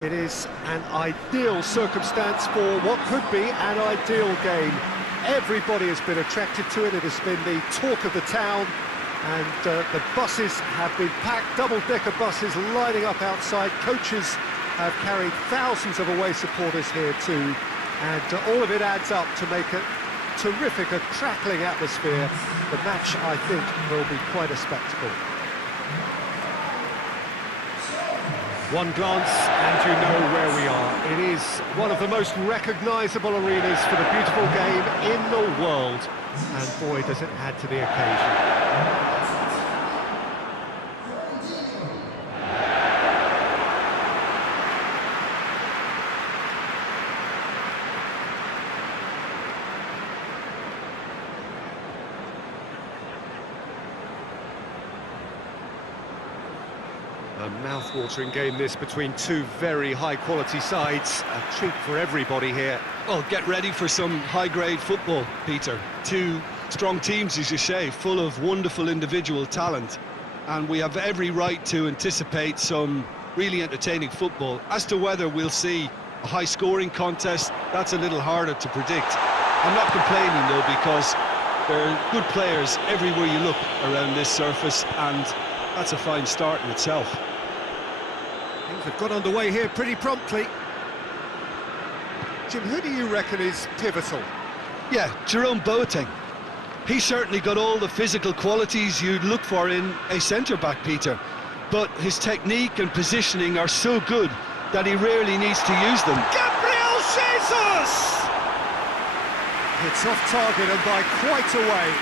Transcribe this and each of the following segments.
It is an ideal circumstance for what could be an ideal game. Everybody has been attracted to it. It has been the talk of the town, and the buses have been packed, double-decker buses lining up outside. Coaches have carried thousands of away supporters here too, and all of it adds up to make a terrific, a crackling atmosphere. The match, I think, will be quite a spectacle. One glance and you know where we are. It is one of the most recognisable arenas for the beautiful game in the world. And boy, does it add to the occasion. A mouth-watering game this between two very high-quality sides. A treat for everybody here. Well, get ready for some high-grade football, Peter. Two strong teams, as you say, full of wonderful individual talent. And we have every right to anticipate some really entertaining football. As to whether we'll see a high-scoring contest, that's a little harder to predict. I'm not complaining, though, because there are good players everywhere you look around this surface, and that's a fine start in itself. Things have got underway here pretty promptly. Jim, who do you reckon is pivotal? Yeah, Jerome Boateng. He's certainly got all the physical qualities you'd look for in a centre-back, Peter. But his technique and positioning are so good that he rarely needs to use them. Gabriel Jesus! It's off target and by quite a way.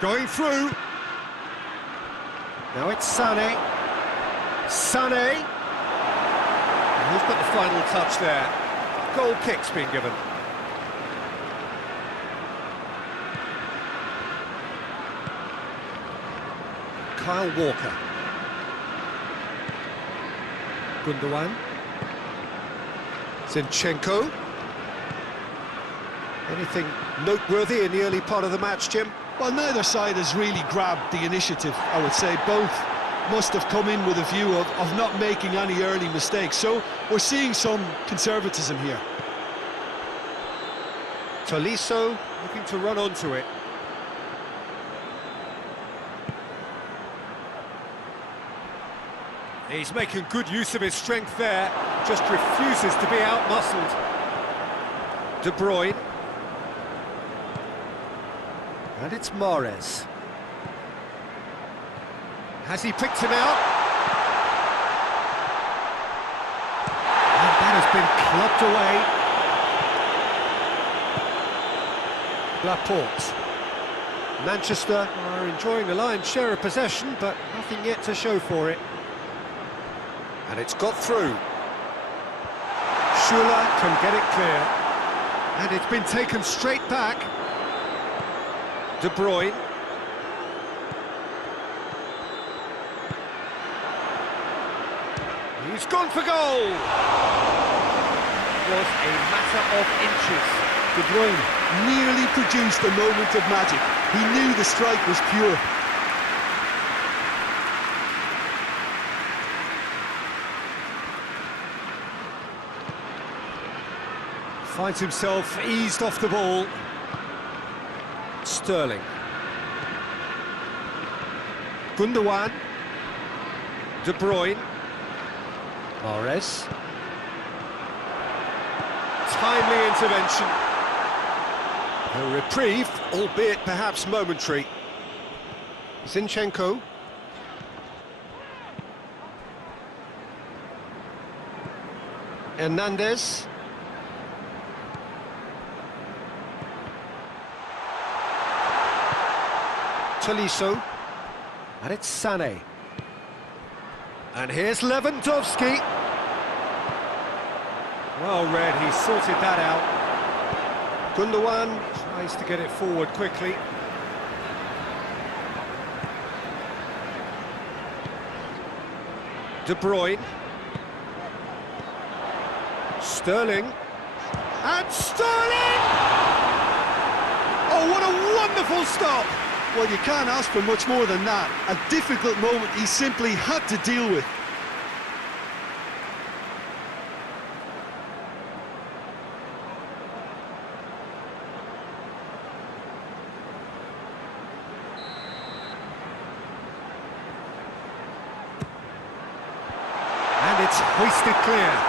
Going through. Now it's Sané. Sané. And who's got the final touch there? Goal kick's been given. Kyle Walker. Gundogan. Zinchenko. Anything noteworthy in the early part of the match, Jim? Well, neither side has really grabbed the initiative, I would say. Both must have come in with a view of not making any early mistakes. So we're seeing some conservatism here. Tolisso looking to run onto it. He's making good use of his strength there, just refuses to be out-muscled. De Bruyne. And it's Mahrez. Has he picked him out? And that has been clubbed away. Laporte. Manchester are enjoying the lion's share of possession, but nothing yet to show for it. And it's got through. Schüller can get it clear. And it's been taken straight back. De Bruyne. He's gone for goal! It was a matter of inches. De Bruyne nearly produced a moment of magic. He knew the strike was pure. Finds himself eased off the ball. Sterling. Gundogan. De Bruyne. Mahrez. Timely intervention. A reprieve, albeit perhaps momentary. Zinchenko. Hernandez. Tolisso, and it's Sané. And here's Lewandowski. Well read, he sorted that out. Gundogan tries to get it forward quickly. De Bruyne. Sterling. And Sterling! Oh, what a wonderful stop! Well, you can't ask for much more than that. A difficult moment he simply had to deal with. And it's hoisted clear.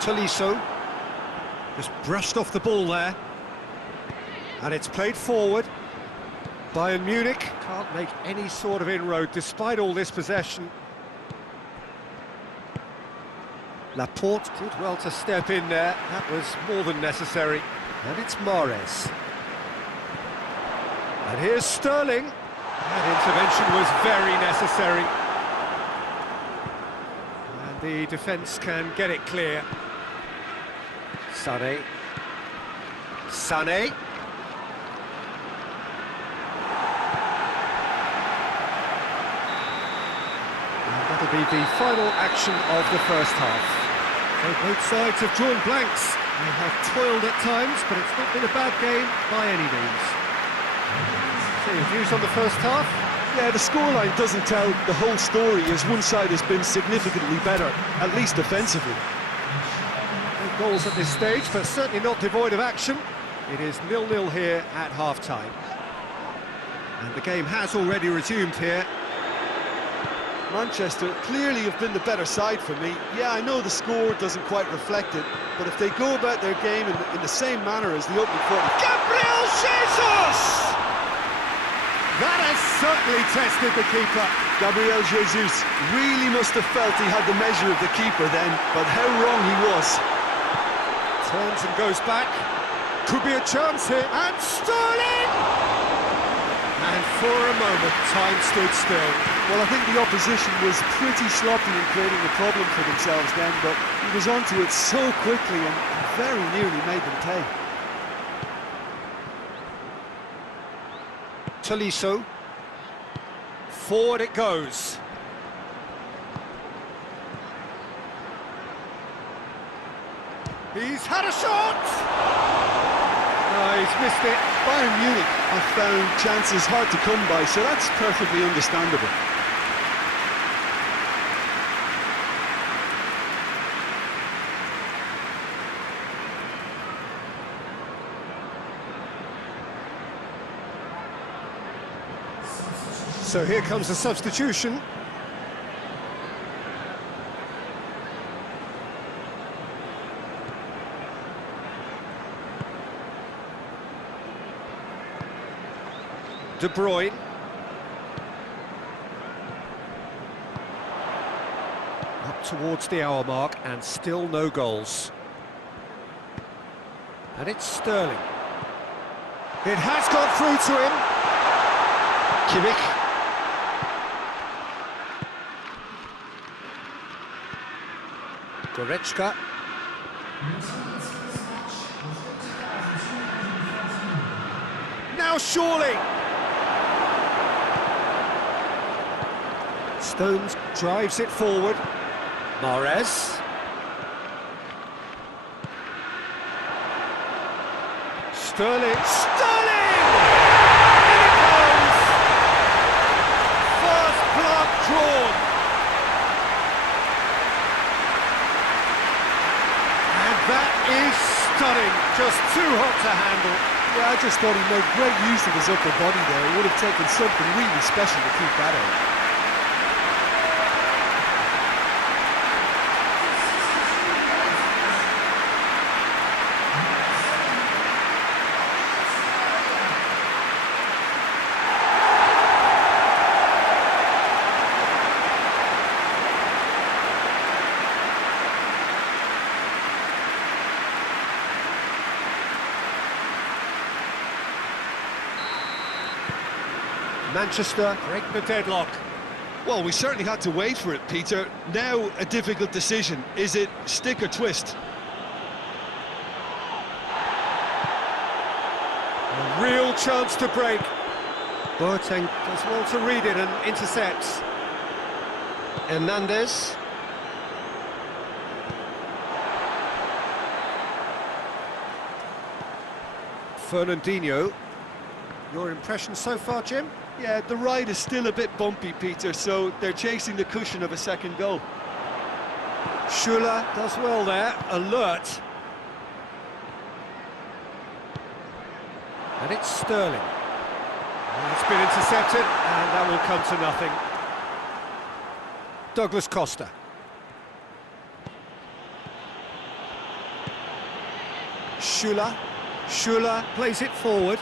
Tolisso just brushed off the ball there, and it's played forward. Bayern Munich can't make any sort of inroad despite all this possession. Laporte did well to step in there, that was more than necessary. And it's Mahrez. And here's Sterling. That intervention was very necessary. And the defence can get it clear. Sané. Sané. And that'll be the final action of the first half. So both sides have drawn blanks. They have toiled at times, but it's not been a bad game by any means. So your views on the first half? Yeah, the scoreline doesn't tell the whole story, as one side has been significantly better, at least defensively. No goals at this stage, but certainly not devoid of action. It is 0-0 here at half-time. And the game has already resumed here. Manchester clearly have been the better side for me. Yeah, I know the score doesn't quite reflect it, but if they go about their game in the same manner as the opening 40... Gabriel Jesus! That has certainly tested the keeper. Gabriel Jesus really must have felt he had the measure of the keeper then, but how wrong he was. Turns and goes back. Could be a chance here. And Sterling! And for a moment, time stood still. Well, I think the opposition was pretty sloppy in creating a problem for themselves then, but he was onto it so quickly and very nearly made them pay. Tolisso. Forward it goes. He's had a shot! No, he's missed it. Bayern Munich have found chances hard to come by, so that's perfectly understandable. So here comes the substitution. De Bruyne. Up towards the hour mark and still no goals. And it's Sterling. It has got through to him. Kimmich. Goretzka. Now surely. Stones drives it forward. Mahrez. Sterling. Sterling! In it goes! First blood drawn. And that is stunning. Just too hot to handle. Yeah, I just thought he made great use of his upper body there. It would have taken something really special to keep that out. Manchester break the deadlock. Well, we certainly had to wait for it, Peter. Now a difficult decision. Is it stick or twist? A real chance to break. Boateng does well to read it and intercepts. Hernandez. Fernandinho. Your impression so far, Jim? Yeah, the ride is still a bit bumpy, Peter, so they're chasing the cushion of a second goal. Schuller does well there, alert. And it's Sterling. And it's been intercepted, and that will come to nothing. Douglas Costa. Schuller plays it forward.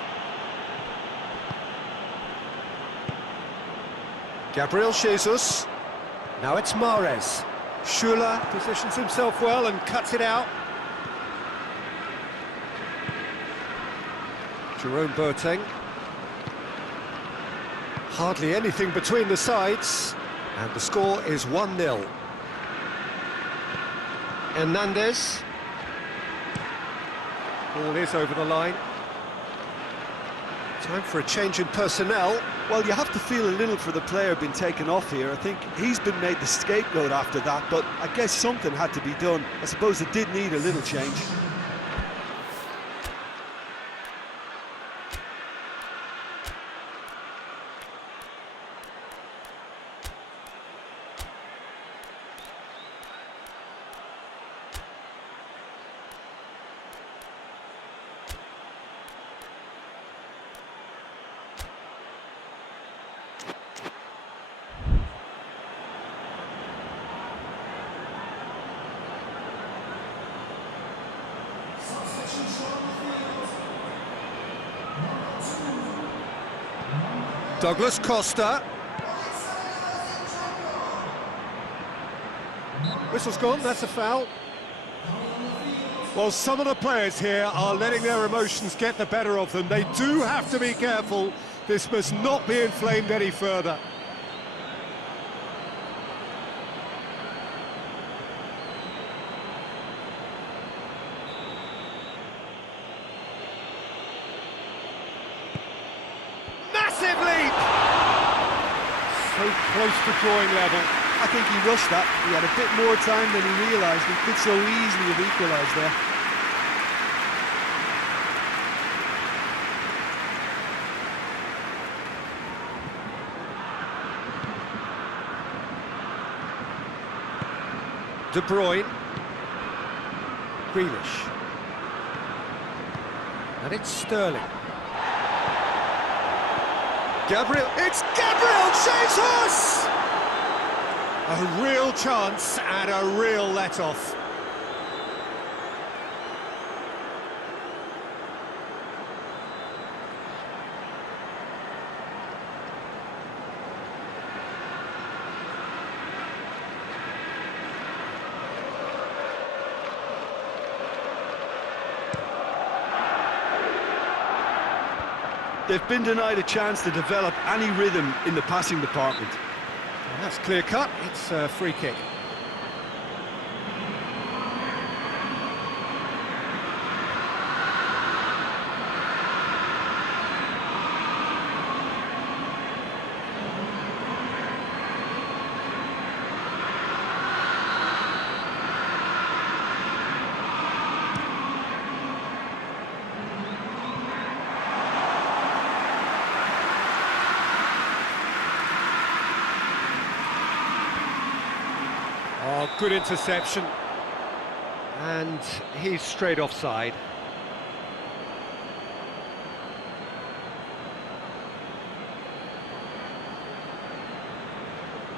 Gabriel Jesus. Now it's Mahrez. Schuller positions himself well and cuts it out. Jerome Boateng. Hardly anything between the sides, and the score is 1-0. Hernandez. Ball is over the line. Time for a change in personnel. Well, you have to feel a little for the player being taken off here. I think he's been made the scapegoat after that, but I guess something had to be done. I suppose it did need a little change. Douglas Costa. Whistle's gone, that's a foul. Well, some of the players here are letting their emotions get the better of them. They do have to be careful. This must not be inflamed any further. Massive leap! So close to drawing level. I think he rushed that. He had a bit more time than he realised. He could so easily have equalised there. De Bruyne. Grealish. And it's Sterling. It's Gabriel Jesus! A real chance and a real let-off. They've been denied a chance to develop any rhythm in the passing department. And that's clear cut, it's a free kick. Oh, good interception. And he's straight offside.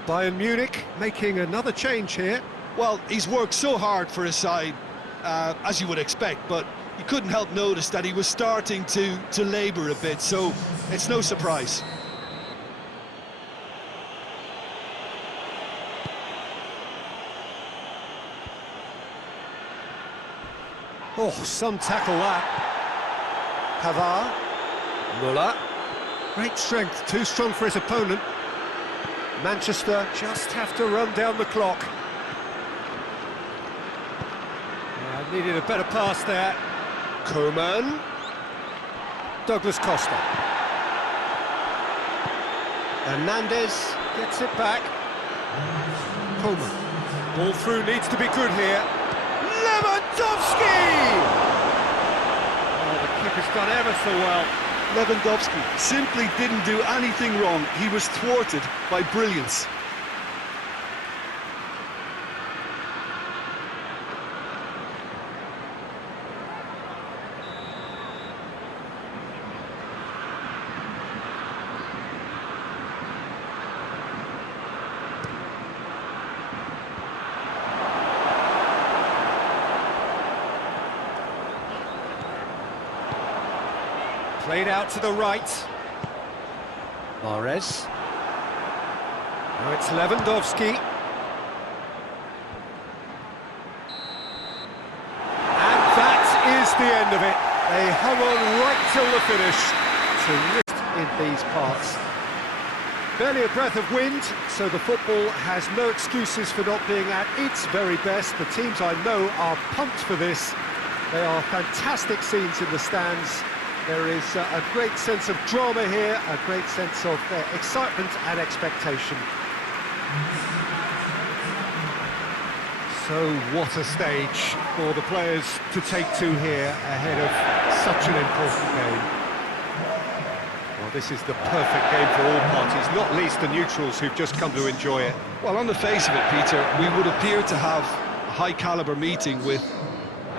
Bayern Munich making another change here. Well, he's worked so hard for his side, as you would expect, but you couldn't help notice that he was starting to labour a bit, so it's no surprise. Oh, some tackle that. Pavard. Muller. Great strength, too strong for his opponent. Manchester just have to run down the clock. Needed a better pass there. Koeman. Douglas Costa. Hernandez gets it back. Koeman. Ball through needs to be good here. Lewandowski! Oh, the keeper's done ever so well. Lewandowski simply didn't do anything wrong. He was thwarted by brilliance. Played out to the right. Mahrez. Now it's Lewandowski. And that is the end of it. They hung on right till the finish to lift in these parts. Barely a breath of wind, so the football has no excuses for not being at its very best. The teams I know are pumped for this. They are fantastic scenes in the stands. There is a great sense of drama here, a great sense of excitement and expectation. So what a stage for the players to take to here ahead of such an important game. Well, this is the perfect game for all parties, not least the neutrals who've just come to enjoy it. Well, on the face of it, Peter, we would appear to have a high-caliber meeting with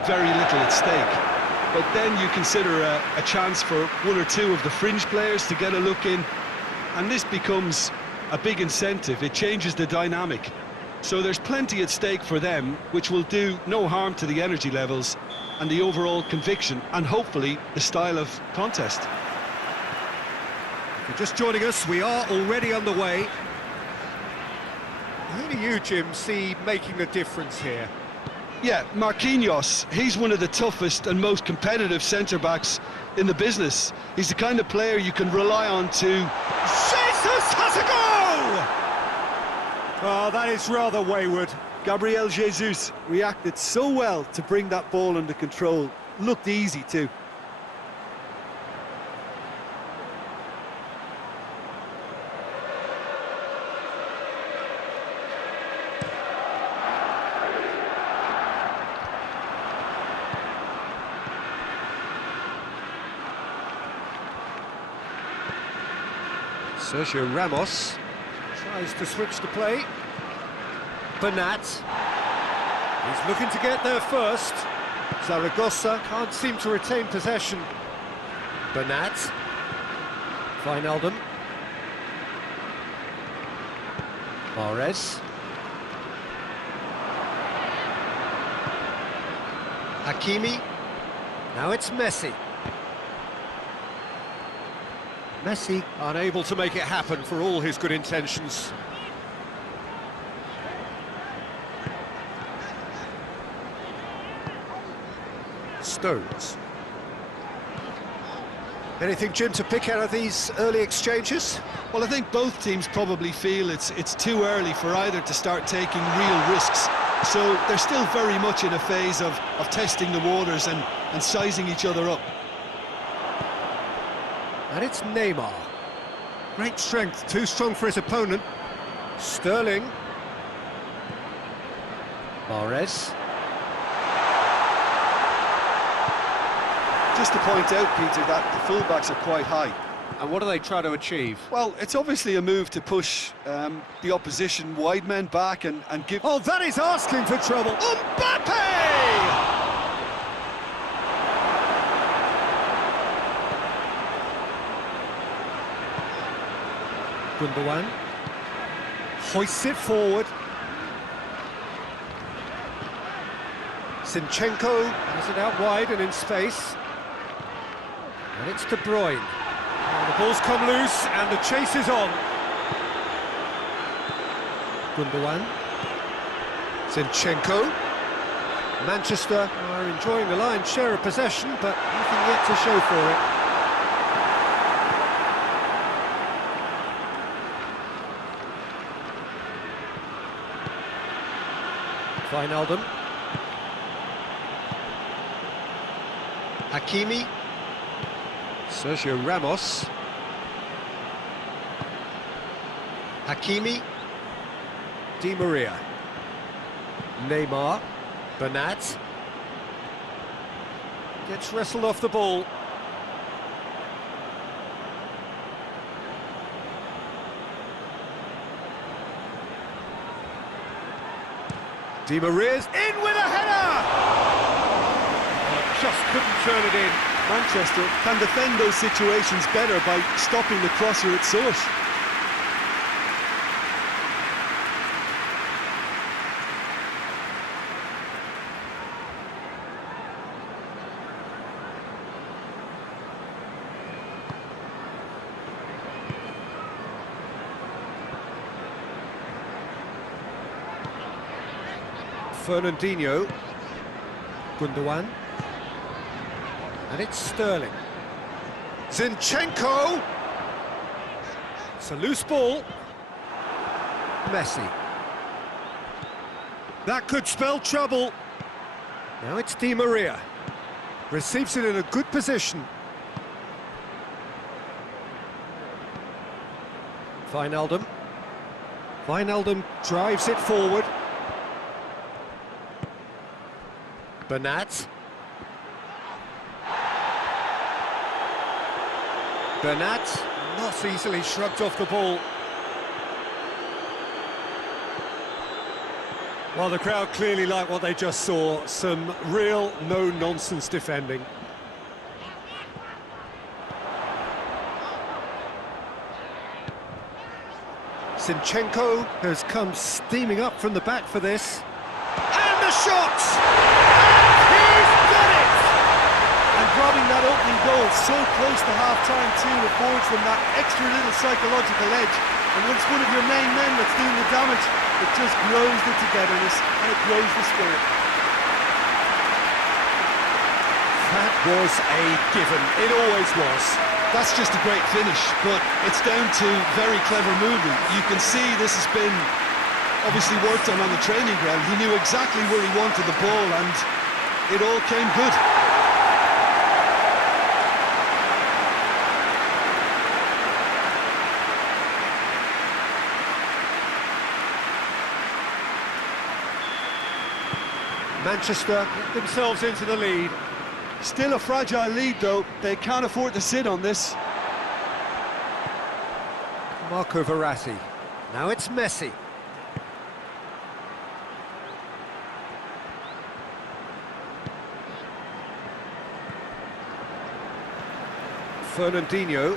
very little at stake. But then you consider a chance for one or two of the fringe players to get a look in, and this becomes a big incentive. It changes the dynamic. So there's plenty at stake for them, which will do no harm to the energy levels and the overall conviction, and hopefully the style of contest. If you're just joining us, we are already underway. Who do you, Jim, see making a difference here? Yeah, Marquinhos, he's one of the toughest and most competitive centre-backs in the business. He's the kind of player you can rely on to... Jesus has a goal! Oh, that is rather wayward. Gabriel Jesus reacted so well to bring that ball under control. Looked easy too. Sergio Ramos tries to switch the play. Bernat. He's looking to get there first. Zaragoza can't seem to retain possession. Bernat. Wijnaldum. Mahrez. Hakimi. Now it's Messi. Messi unable to make it happen for all his good intentions. Stones. Anything, Jim, to pick out of these early exchanges? Well, I think both teams probably feel it's too early for either to start taking real risks. So they're still very much in a phase of testing the waters and sizing each other up. And it's Neymar. Great strength, too strong for his opponent. Sterling. Mahrez. Just to point out, Peter, that the fullbacks are quite high. And what do they try to achieve? Well, it's obviously a move to push the opposition wide men back and give... Oh, that is asking for trouble. Mbappe! Gundogan hoists it forward. Zinchenko has it out wide and in space. And it's De Bruyne. And the ball's come loose and the chase is on. Gundogan. Zinchenko. Manchester are enjoying the lion's share of possession, but nothing yet to show for it. Wijnaldum. Hakimi. Sergio Ramos. Hakimi. Di Maria. Neymar. Bernat. Gets wrestled off the ball. Di Maria's in with a header! Just couldn't turn it in. Manchester can defend those situations better by stopping the crosser at source. Fernandinho. Gundogan. And it's Sterling. Zinchenko! It's a loose ball. Messi. That could spell trouble. Now it's Di Maria. Receives it in a good position. Wijnaldum. Wijnaldum drives it forward. Bernat. Bernat, not easily shrugged off the ball. Well, the crowd clearly like what they just saw. Some real no-nonsense defending. Zinchenko has come steaming up from the back for this. And the shot! And he's done it! And robbing that opening goal so close to half-time too affords them that extra little psychological edge. And when it's one of your main men that's doing the damage, it just grows the togetherness and it grows the spirit. That was a given. It always was. That's just a great finish, but it's down to very clever movement. You can see this has been obviously worked on the training ground. He knew exactly where he wanted the ball and it all came good. Manchester get themselves into the lead. Still a fragile lead though, they can't afford to sit on this. Marco Verratti. Now it's Messi. Fernandinho.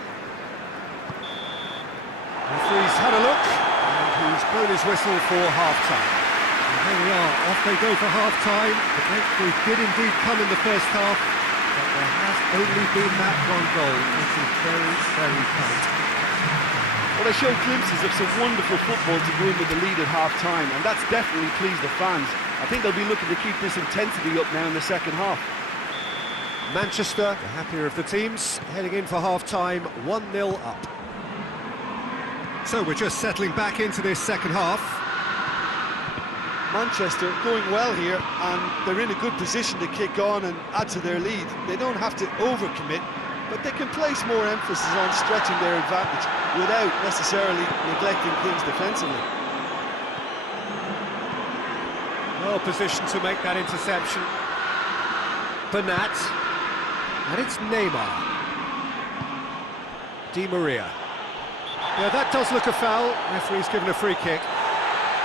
Referee's had a look, and he's blown his whistle for half-time. And here we are, off they go for half-time. The breakthrough did indeed come in the first half, but there has only been that one goal. This is very, very tight. Well, they showed glimpses of some wonderful football to go in with the lead at half-time, and that's definitely pleased the fans. I think they'll be looking to keep this intensity up now in the second half. Manchester, the happier of the teams, heading in for half-time, 1-0 up. So we're just settling back into this second half. Manchester going well here, and they're in a good position to kick on and add to their lead. They don't have to overcommit, but they can place more emphasis on stretching their advantage without necessarily neglecting things defensively. Well positioned to make that interception. Bernat. And it's Neymar. Di Maria. Yeah, that does look a foul. Referee's given a free kick.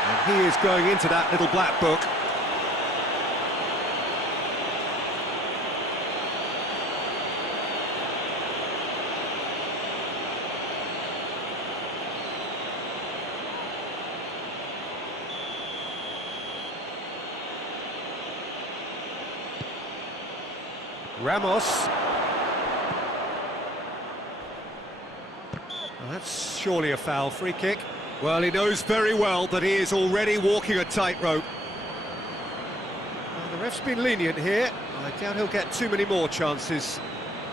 And he is going into that little black book. Ramos. Well, that's surely a foul. Free kick. Well, he knows very well that he is already walking a tightrope. The ref's been lenient here. I doubt he'll get too many more chances.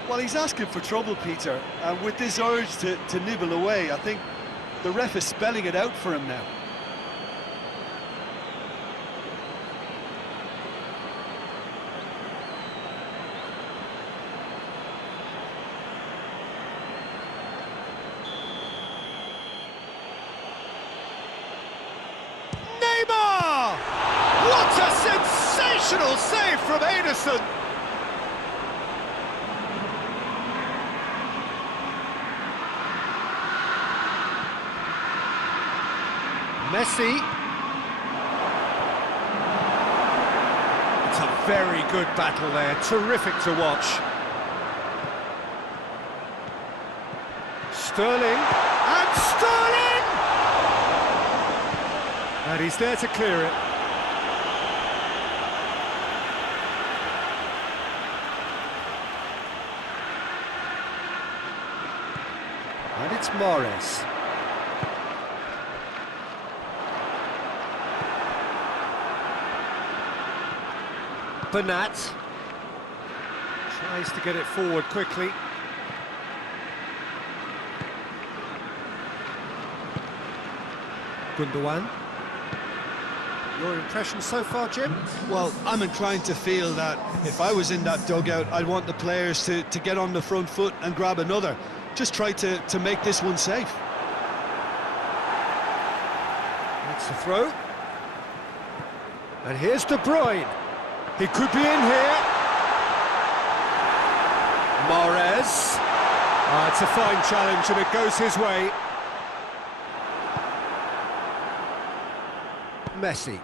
Well, he's asking for trouble, Peter, and with this urge to nibble away, I think the ref is spelling it out for him now. Sensational save from Ederson! Messi. It's a very good battle there, terrific to watch. Sterling, and Sterling! And he's there to clear it. And it's Mahrez. Bernat tries to get it forward quickly. Gundogan. Your impression so far, Jim? Well, I'm inclined to feel that if I was in that dugout, I'd want the players to get on the front foot and grab another. Just try to make this one safe. That's the throw. And here's De Bruyne. He could be in here. Mahrez. It's a fine challenge and it goes his way. Messi.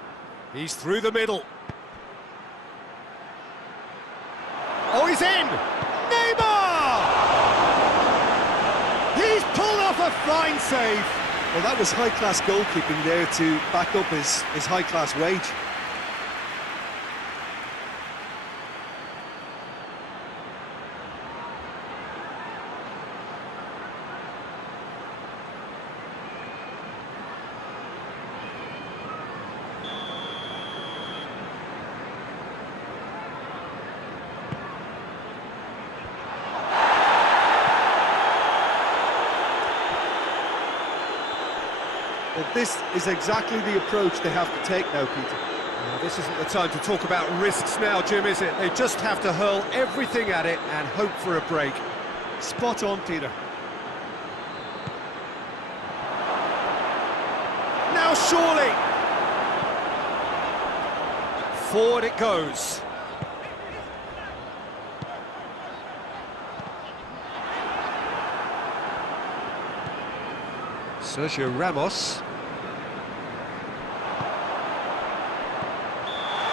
He's through the middle. Oh, he's in! Neymar! He's pulled off a fine save. Well, that was high-class goalkeeping there to back up his high-class wage. Well, this is exactly the approach they have to take now, Peter. This isn't the time to talk about risks now, Jim, is it? They just have to hurl everything at it and hope for a break. Spot on, Peter. Now surely! Forward it goes. Sergio Ramos.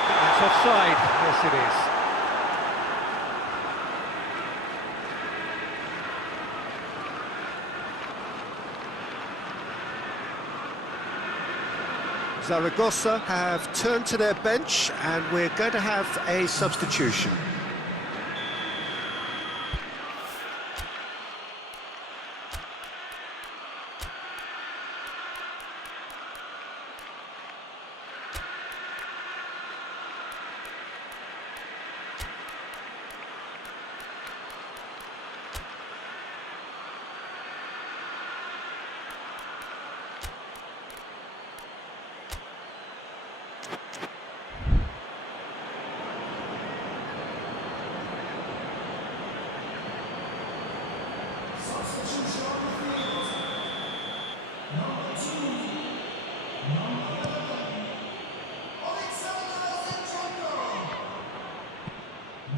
That's offside. Yes, it is. Zaragoza have turned to their bench and we're going to have a substitution.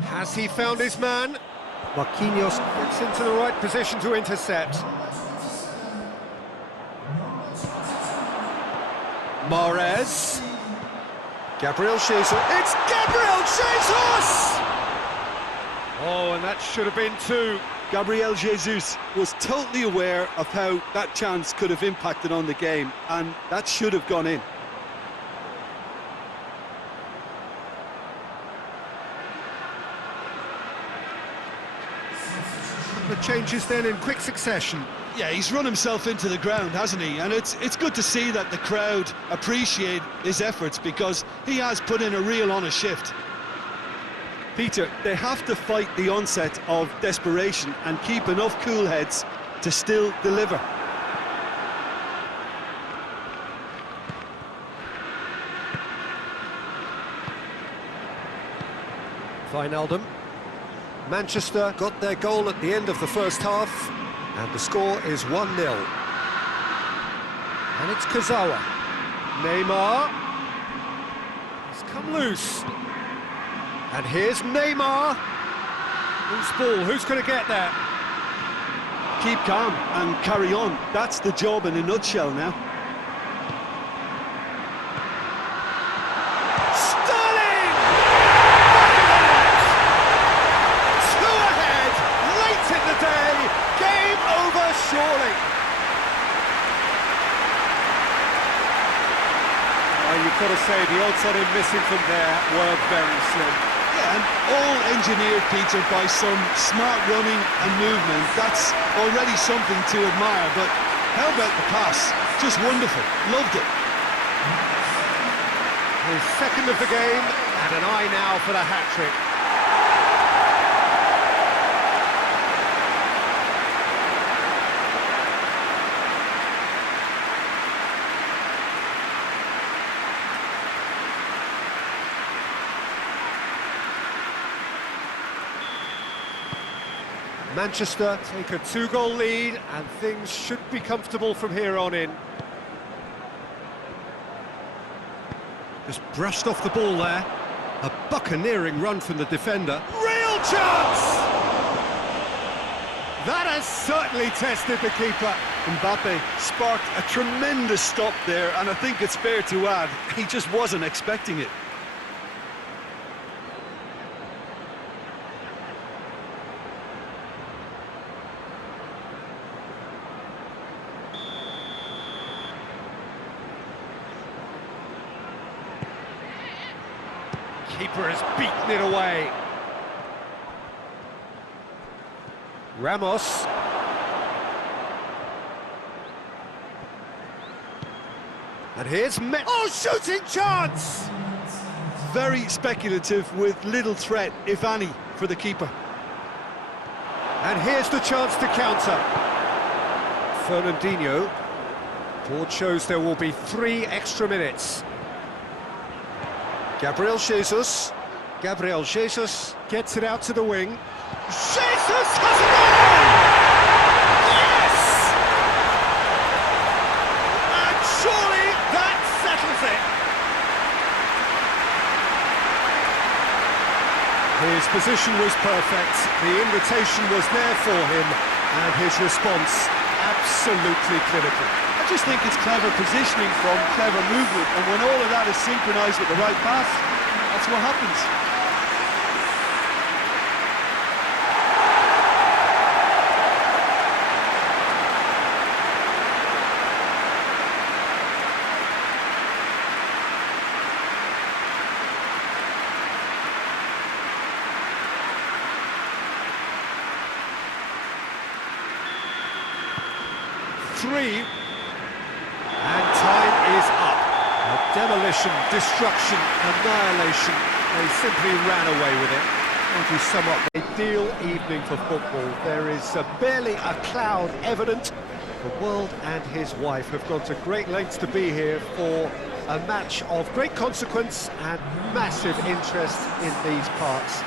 Has he found his man? Marquinhos gets into the right position to intercept. Mahrez. Gabriel Jesus. It's Gabriel Jesus! Oh, and that should have been two. Gabriel Jesus was totally aware of how that chance could have impacted on the game, and that should have gone in. The changes then in quick succession. Yeah, he's run himself into the ground, hasn't he? And it's good to see that the crowd appreciate his efforts because he has put in a real honest shift. Peter, they have to fight the onset of desperation and keep enough cool heads to still deliver. Wijnaldum. Manchester got their goal at the end of the first half, and the score is 1-0. And it's Kurzawa. Neymar. He's come loose. And here's Neymar. Who's ball? Who's going to get there? Keep calm and carry on. That's the job in a nutshell now. Sterling! Two ahead, late in the day. Game over, surely. Well, you've got to say the odds on him missing from there were very slim. Yeah, and all engineered, Peter, by some smart running and movement. That's already something to admire, but how about the pass? Just wonderful. Loved it. His second of the game, and an eye now for the hat-trick. Manchester take a 2-goal lead, and things should be comfortable from here on in. Just brushed off the ball there. A buccaneering run from the defender. Real chance! That has certainly tested the keeper. Mbappe sparked a tremendous stop there, and I think it's fair to add, he just wasn't expecting it. Keeper has beaten it away. Ramos. And here's Oh, shooting chance! Very speculative with little threat, if any, for the keeper. And here's the chance to counter. Fernandinho. Board shows there will be 3 extra minutes. Gabriel Jesus gets it out to the wing. Jesus has a goal! Yes! And surely that settles it. His position was perfect, the invitation was there for him, and his response absolutely clinical. I just think it's clever positioning from clever movement, and when all of that is synchronised with the right pass, that's what happens. Three. And time is up. Demolition, destruction, annihilation. They simply ran away with it. And to sum up, an ideal evening for football. There is barely a cloud evident. The world and his wife have gone to great lengths to be here for a match of great consequence and massive interest in these parts.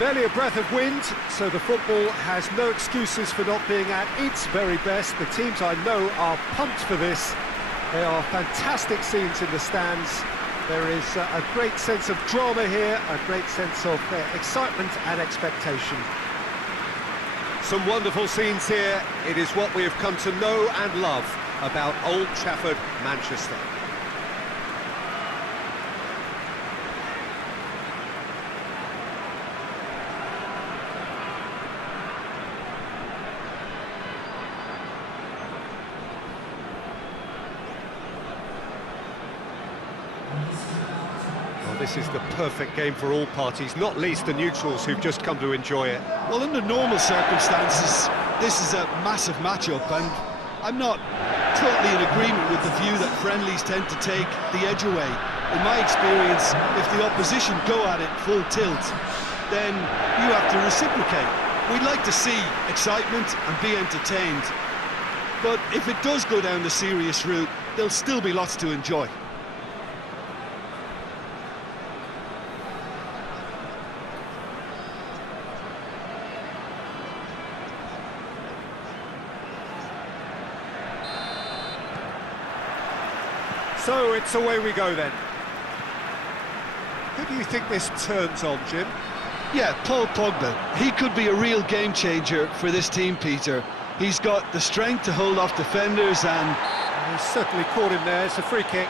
Barely a breath of wind, so the football has no excuses for not being at its very best. The teams I know are pumped for this. There are fantastic scenes in the stands. There is a great sense of drama here, a great sense of excitement and expectation. Some wonderful scenes here. It is what we have come to know and love about Old Trafford, Manchester. This is the perfect game for all parties, not least the neutrals who've just come to enjoy it. Well, under normal circumstances, this is a massive matchup, and I'm not totally in agreement with the view that friendlies tend to take the edge away. In my experience, if the opposition go at it full tilt, then you have to reciprocate. We'd like to see excitement and be entertained, but if it does go down the serious route, there'll still be lots to enjoy. So it's away we go then. Who do you think this turns on, Jim? Yeah, Paul Pogba. He could be a real game changer for this team, Peter. He's got the strength to hold off defenders and... He's certainly caught him there. It's a free kick.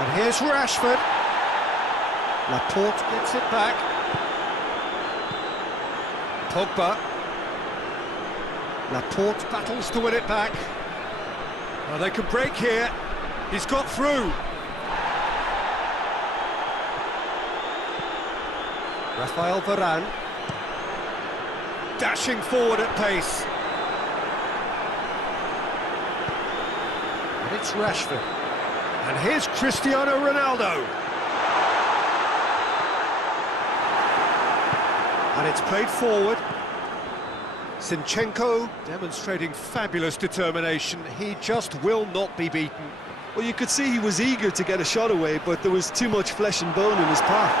And here's Rashford. Laporte gets it back. Pogba. Laporte battles to win it back. Well, they can break here. He's got through. Rafael Varane. Dashing forward at pace. And it's Rashford. And here's Cristiano Ronaldo. And it's played forward. Zinchenko demonstrating fabulous determination. He just will not be beaten. Well, you could see he was eager to get a shot away, but there was too much flesh and bone in his path.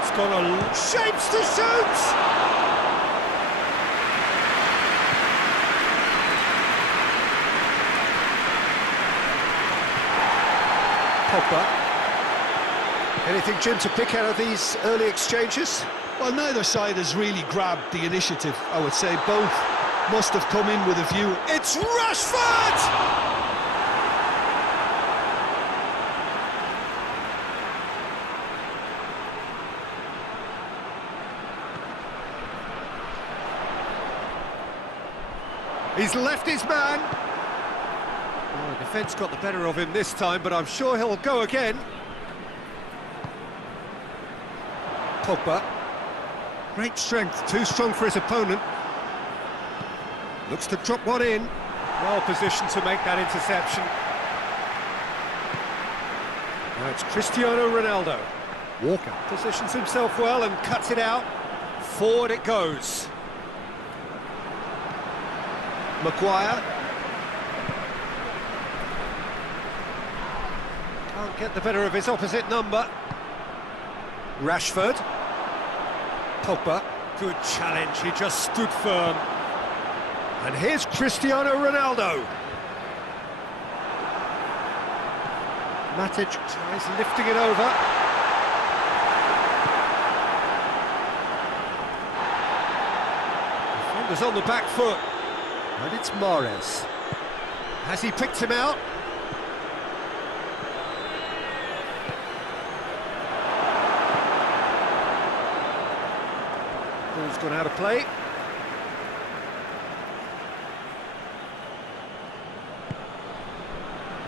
It's got a shapes to shoot! Pogba. Anything, Jim, to pick out of these early exchanges? Well, neither side has really grabbed the initiative, I would say. Both must have come in with a view. It's Rashford! He's left his man. Oh, the defence got the better of him this time, but I'm sure he'll go again. Pogba. Great strength, too strong for his opponent. Looks to drop one in. Well positioned to make that interception. Now it's Cristiano Ronaldo. Walker positions himself well and cuts it out. Forward it goes. Maguire. Can't get the better of his opposite number. Rashford. Pogba. Good challenge, he just stood firm. And here's Cristiano Ronaldo. Matic tries lifting it over. Defender's on the back foot. And it's Mahrez. Has he picked him out? Ball's gone out of play.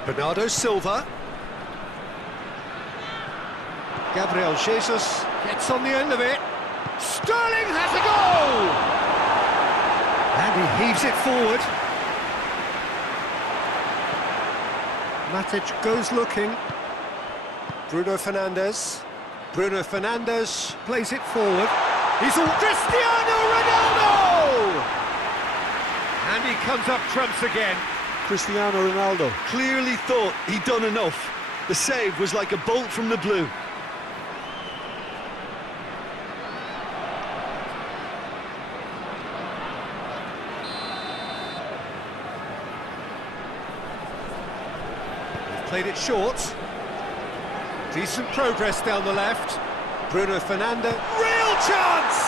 Bernardo Silva. Gabriel Jesus gets on the end of it. Sterling has a goal! And he heaves it forward. Matic goes looking. Bruno Fernandes. Bruno Fernandes plays it forward. He's all Cristiano Ronaldo! And he comes up trumps again. Cristiano Ronaldo clearly thought he'd done enough. The save was like a bolt from the blue. They've played it short. Decent progress down the left. Bruno Fernandes. Real chance!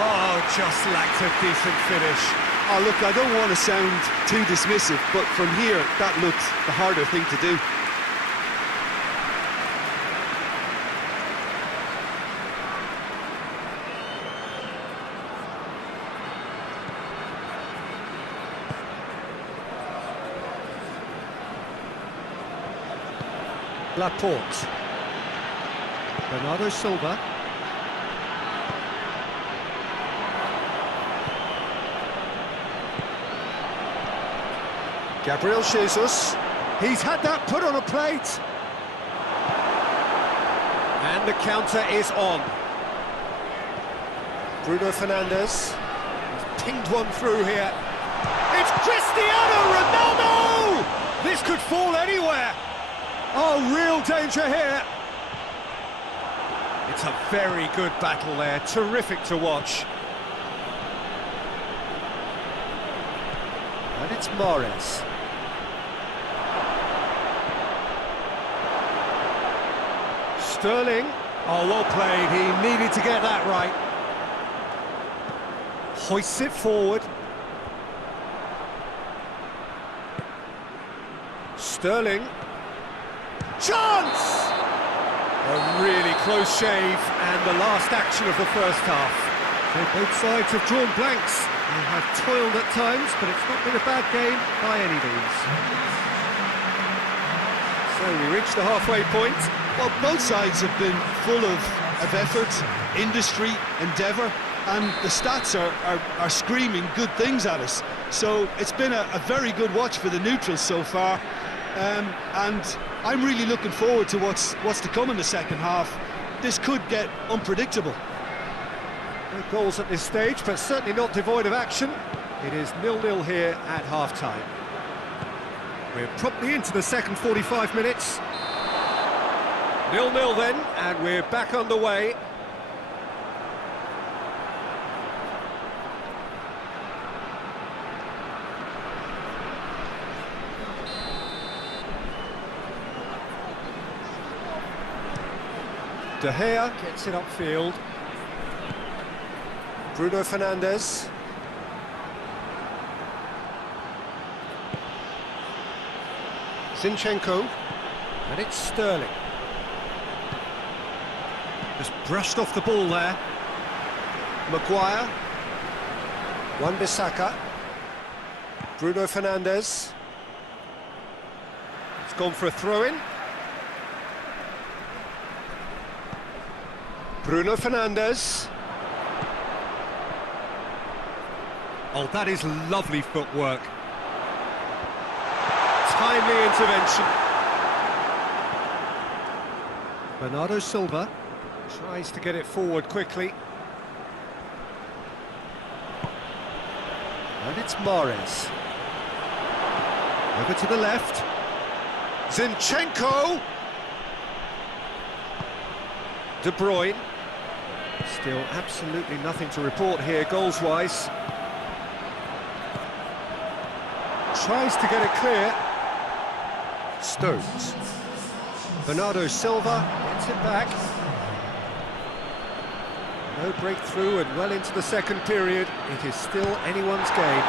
Oh, just lacked a decent finish. Oh, look, I don't want to sound too dismissive, but from here, that looked the harder thing to do. Laporte. Bernardo Silva. Gabriel Jesus. He's had that put on a plate. And the counter is on. Bruno Fernandes. He's pinged one through here. It's Cristiano Ronaldo! This could fall anywhere. Oh, real danger here. It's a very good battle there. Terrific to watch. And it's Mahrez. Sterling. Oh, well played. He needed to get that right. Hoists it forward. Sterling. Chance! A really close shave, and the last action of the first half. So both sides have drawn blanks. They have toiled at times, but it's not been a bad game by any means. So we reach the halfway point. Well, both sides have been full of effort, industry, endeavour, and the stats are screaming good things at us. So it's been a very good watch for the neutrals so far, and I'm really looking forward to what's to come in the second half. This could get unpredictable. No goals at this stage, but certainly not devoid of action. It is 0-0 here at half-time. We're promptly into the second 45 minutes. 0-0 then, and we're back underway. De Gea gets it upfield. Bruno Fernandes. Zinchenko. And it's Sterling. Just brushed off the ball there. Maguire. Wan-Bissaka. Bruno Fernandes. It's gone for a throw-in. Bruno Fernandes. Oh, that is lovely footwork. Timely intervention. Bernardo Silva tries to get it forward quickly. And it's Mahrez. Over to the left. Zinchenko! De Bruyne. Still absolutely nothing to report here, goals-wise. Tries to get it clear. Stones. Bernardo Silva gets it back. No breakthrough and well into the second period. It is still anyone's game.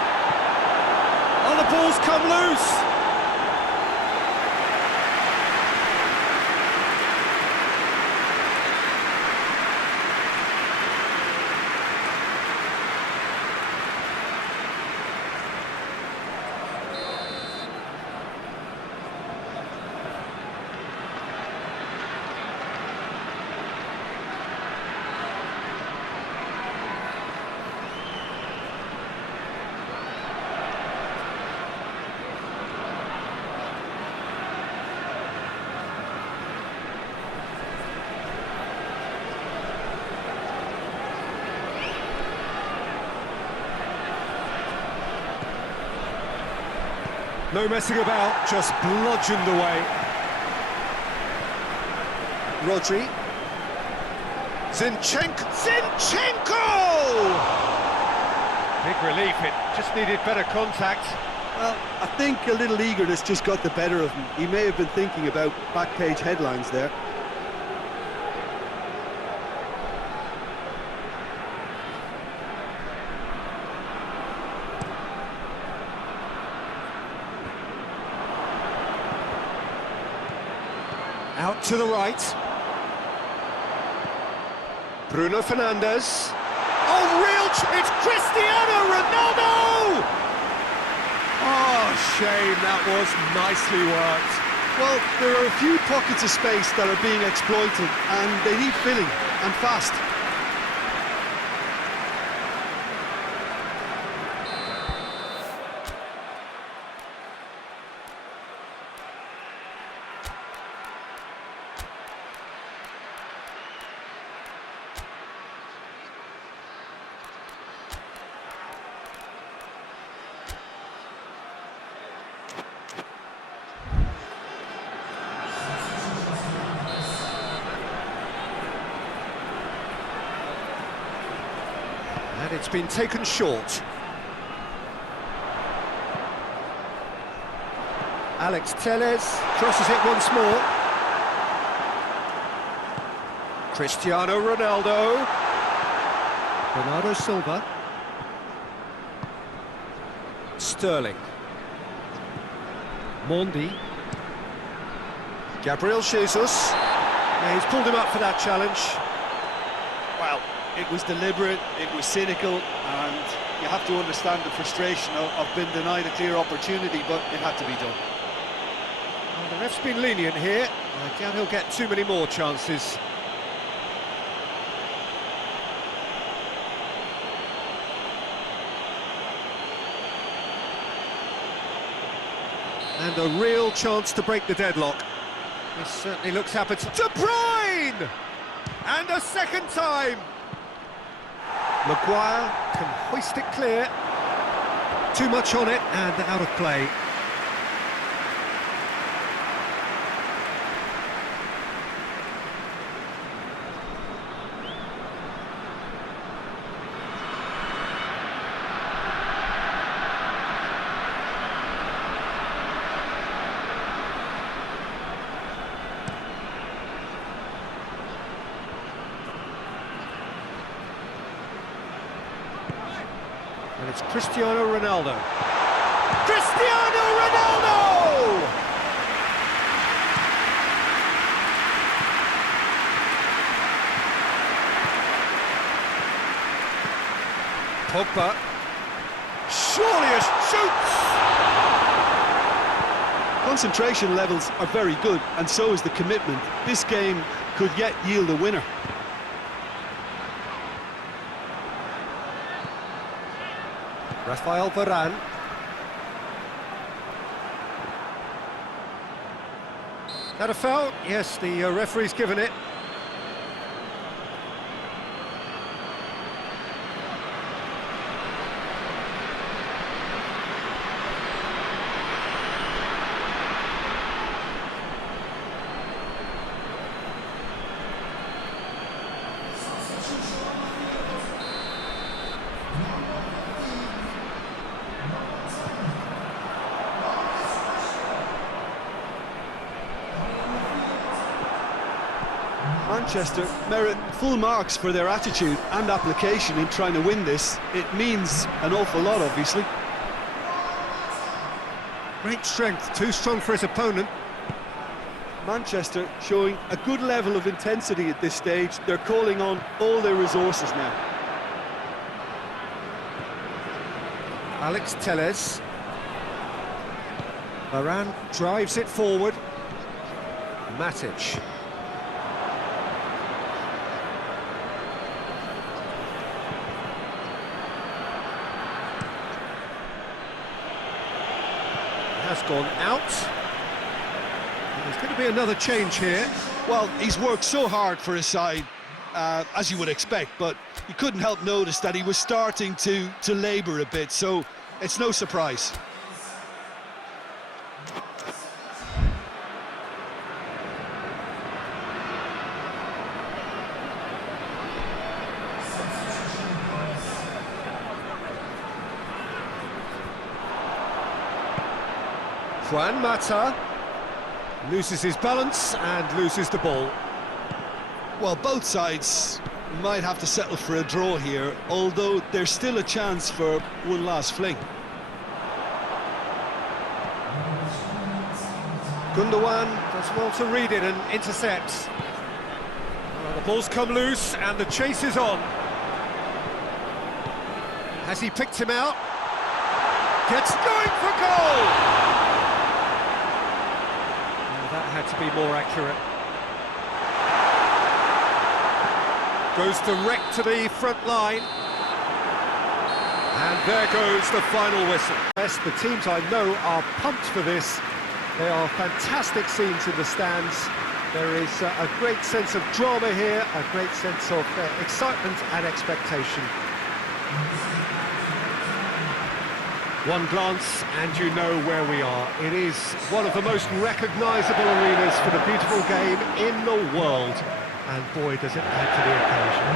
Oh, the ball's come loose! No messing about, just bludgeoned away. Rodri. Zinchenko! Big relief, it just needed better contact. Well, I think a little eagerness just got the better of him. He may have been thinking about back page headlines there. Out to the right. Bruno Fernandes. Oh, it's Cristiano Ronaldo! Oh, shame, that was nicely worked. Well, there are a few pockets of space that are being exploited, and they need filling, and fast. And it's been taken short. Alex Telles crosses it once more. Cristiano Ronaldo. Bernardo Silva. Sterling. Mondi. Gabriel Jesus. Yeah, he's pulled him up for that challenge. Well, it was deliberate, it was cynical, and you have to understand the frustration of being denied a clear opportunity, but it had to be done. Well, the ref's been lenient here. I doubt he'll get too many more chances. And a real chance to break the deadlock. This certainly looks appetizing. De Bruyne! And a second time! Maguire can hoist it clear. Too much on it and out of play. And it's Cristiano Ronaldo. Cristiano Ronaldo! Pogba. Surely a shoots! Concentration levels are very good, and so is the commitment. This game could yet yield a winner. Rafael Varane. That a foul? Yes, the referee's given it. Manchester merit full marks for their attitude and application in trying to win this. It means an awful lot, obviously. Great strength, too strong for his opponent. Manchester showing a good level of intensity at this stage. They're calling on all their resources now. Alex Telles. Varane drives it forward. Matic. Has gone out. There's going to be another change here. Well, he's worked so hard for his side, as you would expect, but you couldn't help notice that he was starting to labour a bit, so it's no surprise. Juan Mata loses his balance and loses the ball. Well, both sides might have to settle for a draw here, although there's still a chance for one last fling. Gundogan does well to read it and intercepts. Well, the ball's come loose and the chase is on. Has he picked him out? Gets going for goal! That had to be more accurate. Goes direct to the front line. And there goes the final whistle. Yes, the teams I know are pumped for this. They are fantastic scenes in the stands. There is a great sense of drama here, a great sense of excitement and expectation. One glance and you know where we are. It is one of the most recognisable arenas for the beautiful game in the world. And boy, does it add to the occasion.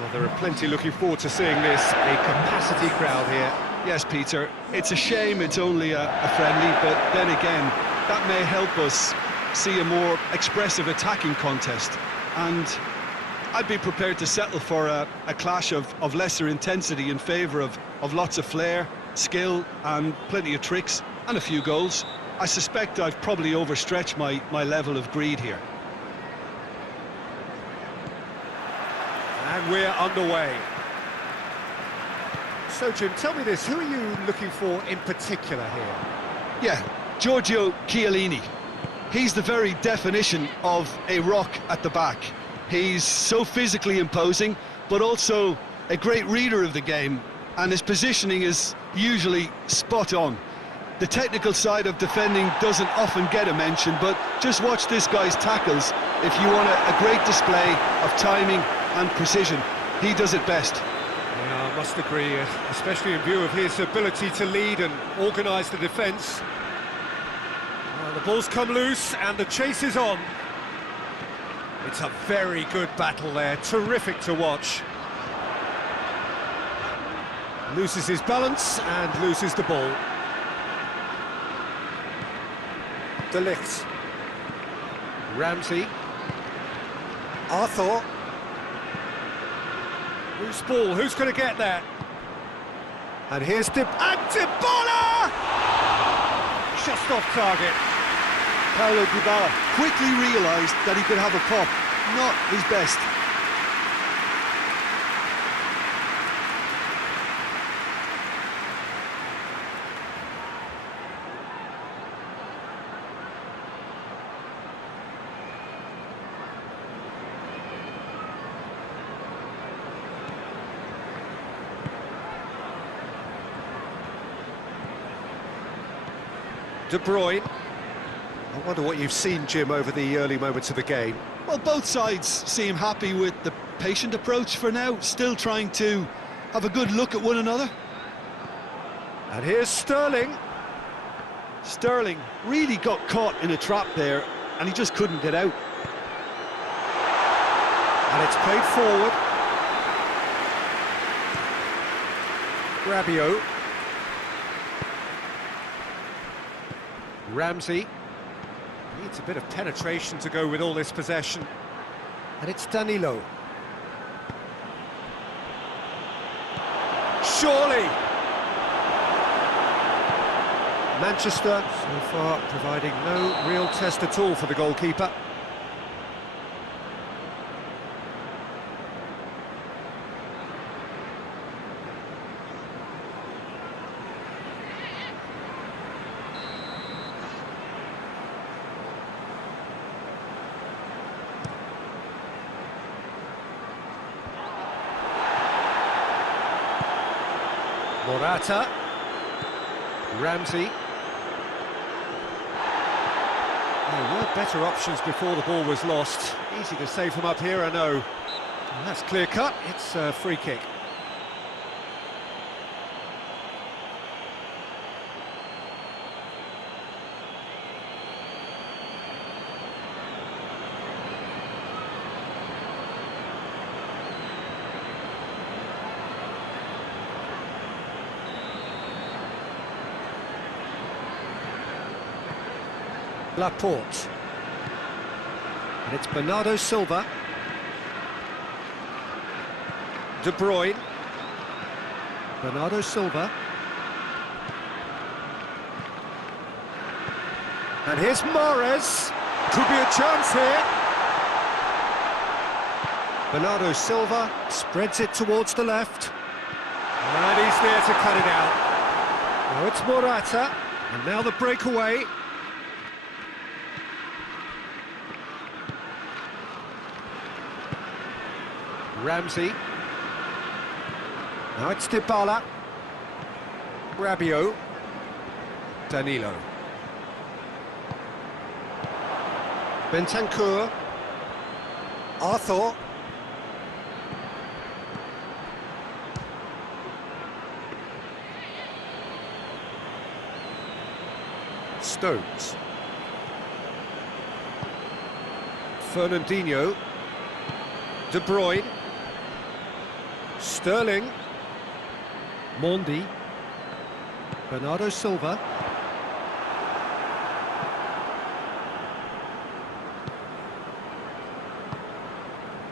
Well, there are plenty looking forward to seeing this. A capacity crowd here. Yes, Peter, it's a shame it's only a friendly, but then again, that may help us see a more expressive attacking contest. And I'd be prepared to settle for a clash of lesser intensity in favour of lots of flair, skill and plenty of tricks and a few goals. I suspect I've probably overstretched my level of greed here. And we're underway. So, Jim, tell me this, who are you looking for in particular here? Yeah, Giorgio Chiellini. He's the very definition of a rock at the back. He's so physically imposing, but also a great reader of the game, and his positioning is usually spot on. The technical side of defending doesn't often get a mention, but just watch this guy's tackles if you want a great display of timing and precision. He does it best. Yeah, I must agree, especially in view of his ability to lead and organise the defence. Well, the ball's come loose and the chase is on. It's a very good battle there, terrific to watch. Loses his balance and loses the ball. De Ligt. Ramsey. Arthur. Loose ball, who's going to get there? And here's Dybala! Just off target. Paulo Dybala quickly realised that he could have a pop, not his best. De Bruyne. I wonder what you've seen, Jim, over the early moments of the game. Well, both sides seem happy with the patient approach for now, still trying to have a good look at one another. And here's Sterling. Sterling really got caught in a trap there, and he just couldn't get out. And it's played forward. Rabiot. Ramsey. Needs a bit of penetration to go with all this possession. And it's Danilo. Surely! Manchester, so far, providing no real test at all for the goalkeeper. Morata. Ramsey. There were better options before the ball was lost. Easy to save from up here, I know. And that's clear cut, it's a free kick. Laporte. And it's Bernardo Silva. De Bruyne. Bernardo Silva. And here's Mahrez. Could be a chance here. Bernardo Silva spreads it towards the left. And he's there to cut it out. Now it's Morata. And now the breakaway. Ramsey. Now it's Dybala. Rabiot. Danilo. Bentancur. Arthur. Stones. Fernandinho. De Bruyne. Sterling. Mondi. Bernardo Silva.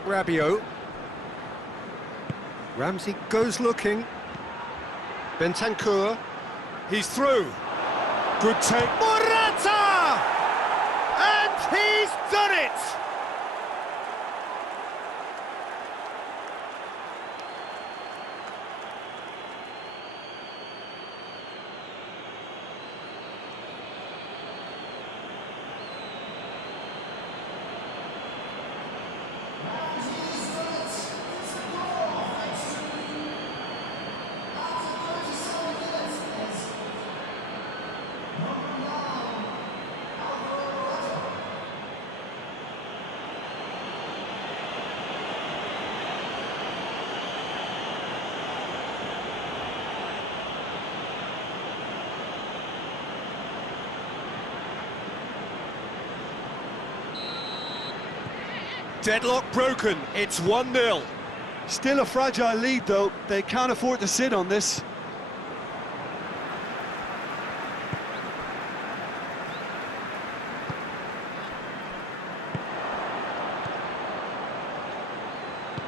Rabiot. Ramsey goes looking. Bentancur. He's through. Good take. Morata! And he's done it! Deadlock broken, it's 1-0. Still a fragile lead, though. They can't afford to sit on this.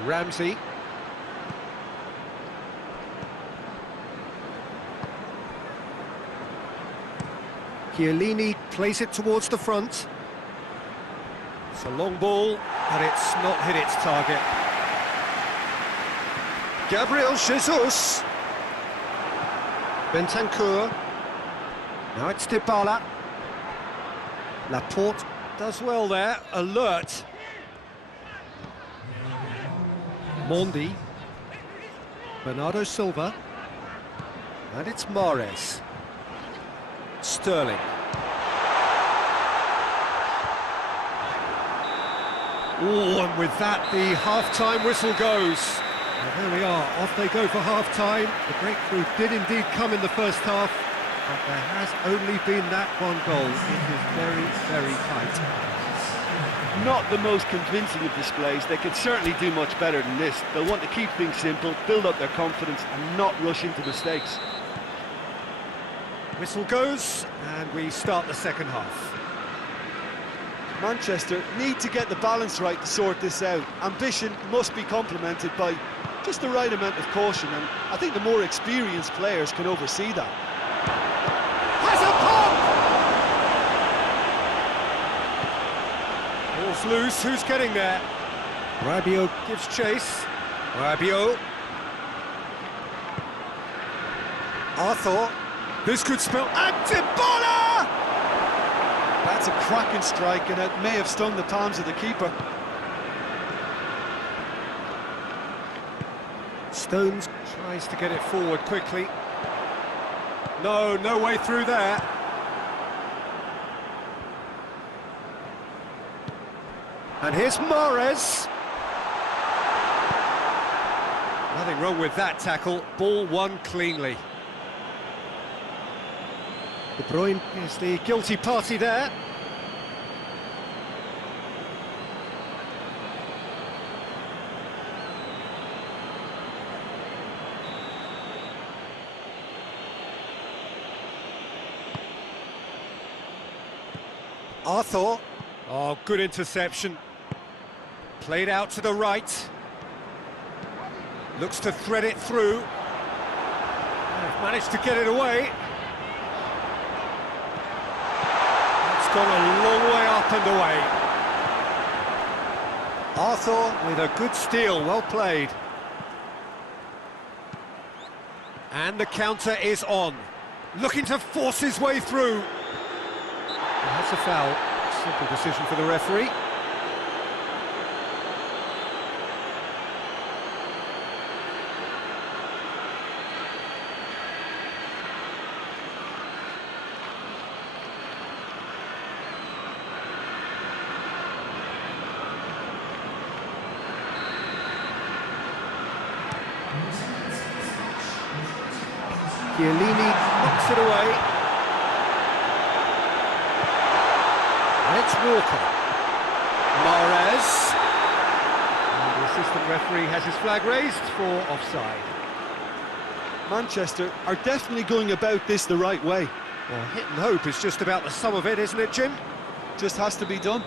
Ramsey. Chiellini plays it towards the front. It's a long ball, but it's not hit its target. Gabriel Jesus. Bentancur. Now it's Dybala. Laporte does well there, alert. Mondi. Bernardo Silva. And it's Mahrez. Sterling. Oh, and with that, the half-time whistle goes. And there we are, off they go for half-time. The breakthrough did indeed come in the first half, but there has only been that one goal. It is very, very tight. Not the most convincing of displays. They could certainly do much better than this. They'll want to keep things simple, build up their confidence, and not rush into mistakes. Whistle goes, and we start the second half. Manchester need to get the balance right to sort this out. Ambition must be complemented by just the right amount of caution, and I think the more experienced players can oversee that. Has a pop! Ball's loose, who's getting there? Rabiot gives chase. Rabiot. Arthur. This could spell... And Dybala! That's a cracking strike, and it may have stung the palms of the keeper. Stones tries to get it forward quickly. No way through there. And here's Mahrez. Nothing wrong with that tackle. Ball won cleanly. De Bruyne is the guilty party there. Arthur. Oh, good interception. Played out to the right. Looks to thread it through. They've managed to get it away. It's gone a long way up and away. Arthur with a good steal, well played. And the counter is on. Looking to force his way through. That's a foul. Simple decision for the referee. Chiellini knocks it away. And it's Walker. Mahrez. And assistant referee has his flag raised for offside. Manchester are definitely going about this the right way. Well, hit and hope is just about the sum of it, isn't it, Jim? Just has to be done.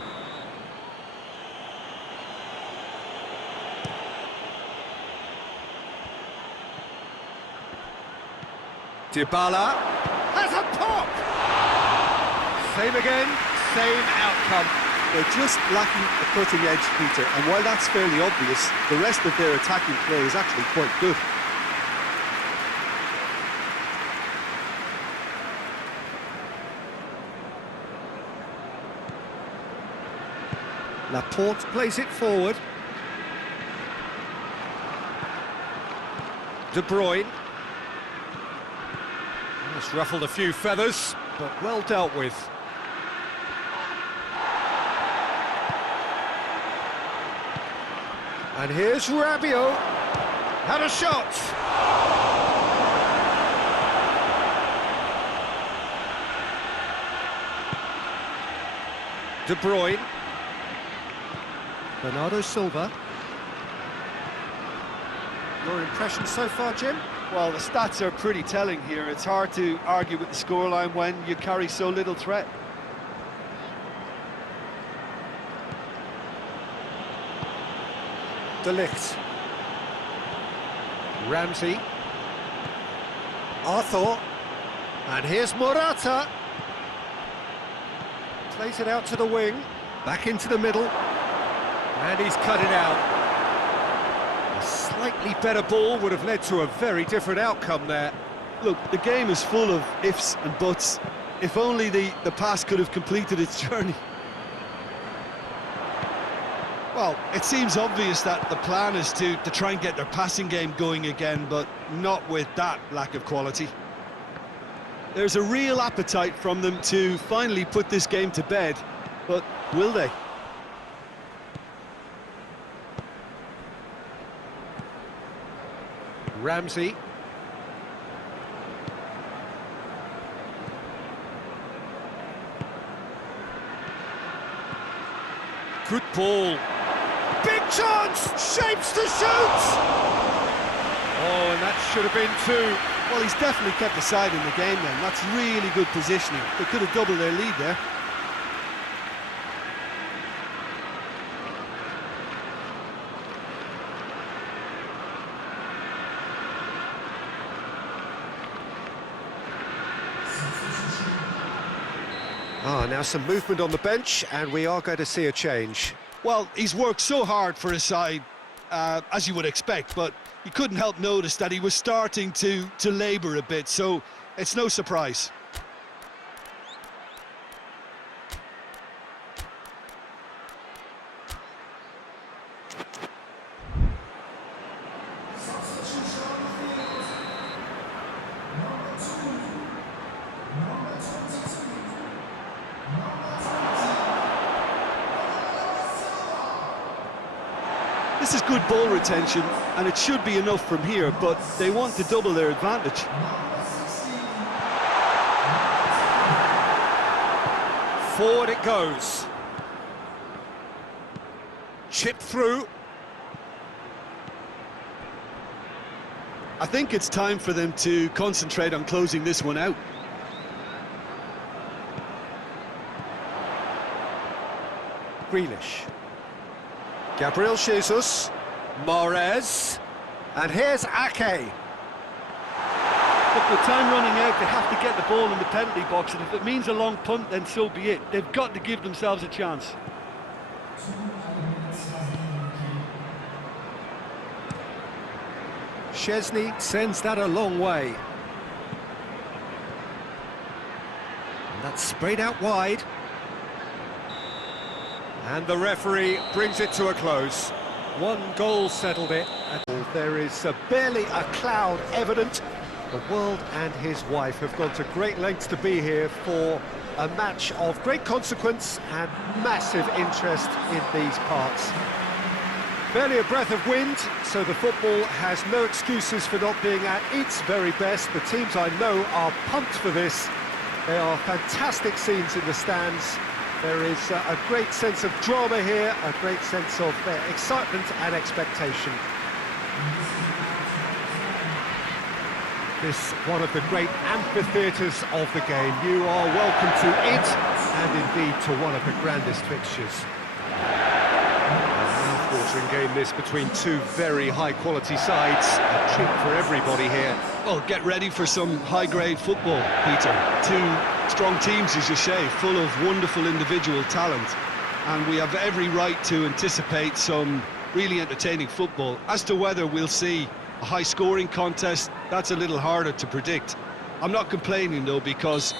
Dybala has a pop! Same again, same outcome. They're just lacking the cutting edge, Peter, and while that's fairly obvious, the rest of their attacking play is actually quite good. Laporte plays it forward. De Bruyne. It's ruffled a few feathers, but well dealt with. And here's Rabiot. Had a shot. De Bruyne. Bernardo Silva. Your impression so far, Jim? Well, the stats are pretty telling here. It's hard to argue with the scoreline when you carry so little threat. De Ligt. Ramsey. Arthur. And here's Morata. Plays it out to the wing. Back into the middle. And he's cut it out. A slightly better ball would have led to a very different outcome there. Look, the game is full of ifs and buts. If only the pass could have completed its journey. Well, it seems obvious that the plan is to try and get their passing game going again, but not with that lack of quality. There's a real appetite from them to finally put this game to bed, but will they? Ramsey. Good ball. Big chance! Shapes to shoot! Oh, and that should have been two. Well, he's definitely kept the side in the game then. That's really good positioning. They could have doubled their lead there. Now some movement on the bench, and we are going to see a change. Well, he's worked so hard for his side, as you would expect, but you couldn't help notice that he was starting to labour a bit, so it's no surprise. This is good ball retention, and it should be enough from here, but they want to double their advantage. Forward it goes. Chip through. I think it's time for them to concentrate on closing this one out. Grealish. Gabriel Jesus. Mahrez. And here's Ake. Look, with time running out, they have to get the ball in the penalty box, and if it means a long punt, then so be it. They've got to give themselves a chance. Szczesny sends that a long way. And that's sprayed out wide. And the referee brings it to a close. One goal settled it. There is barely a cloud evident. The world and his wife have gone to great lengths to be here for a match of great consequence and massive interest in these parts. Barely a breath of wind, so the football has no excuses for not being at its very best. The teams I know are pumped for this. They are fantastic scenes in the stands. There is a great sense of drama here, a great sense of excitement and expectation. This one of the great amphitheatres of the game. You are welcome to it, and indeed to one of the grandest fixtures. Mouth-watering game this between two very high-quality sides. A treat for everybody here. Well, get ready for some high-grade football, Peter. Two strong teams, as you say, full of wonderful individual talent. And we have every right to anticipate some really entertaining football. As to whether we'll see a high-scoring contest, that's a little harder to predict. I'm not complaining, though, because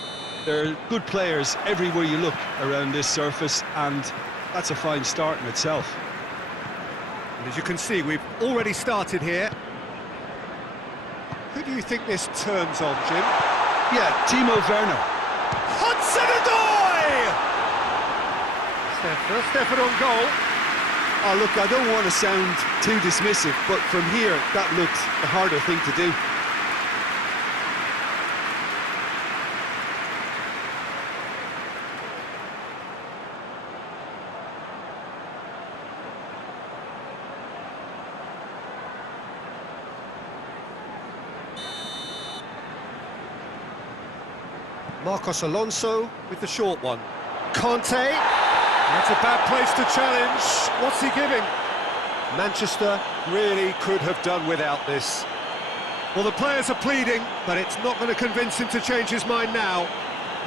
there are good players everywhere you look around this surface, and that's a fine start in itself. And as you can see, we've already started here. Who do you think this turns on, Jim? Yeah, Timo Werner. Hudson-Odoi! Their first effort on goal. Oh, look, I don't want to sound too dismissive, but from here, that looked the harder thing to do. Marcos Alonso with the short one. Conte, that's a bad place to challenge. What's he giving? Manchester really could have done without this. Well, the players are pleading, but it's not going to convince him to change his mind now.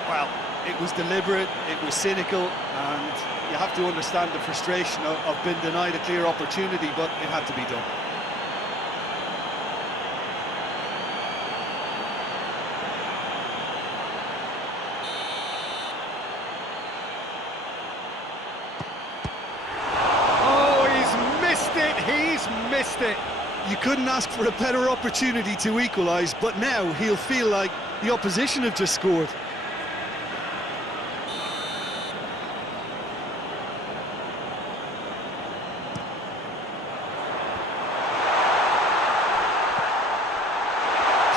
Well, it was deliberate, it was cynical, and you have to understand the frustration of being denied a clear opportunity, but it had to be done. Missed it. You couldn't ask for a better opportunity to equalise, but now he'll feel like the opposition have just scored.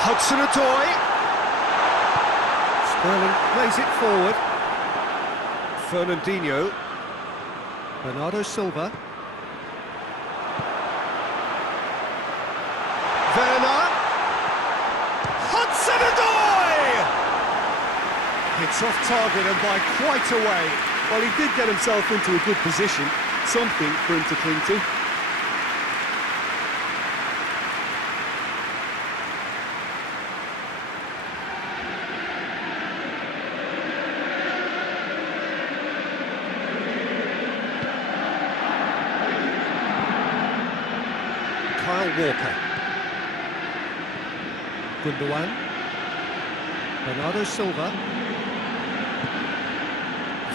Hudson-Odoi. Sterling plays it forward. Fernandinho. Bernardo Silva. Werner, Hudson-Odoi! It's off target and by quite a way. Well, he did get himself into a good position, something for him to cling to. Kyle Walker. Gundogan, Bernardo Silva,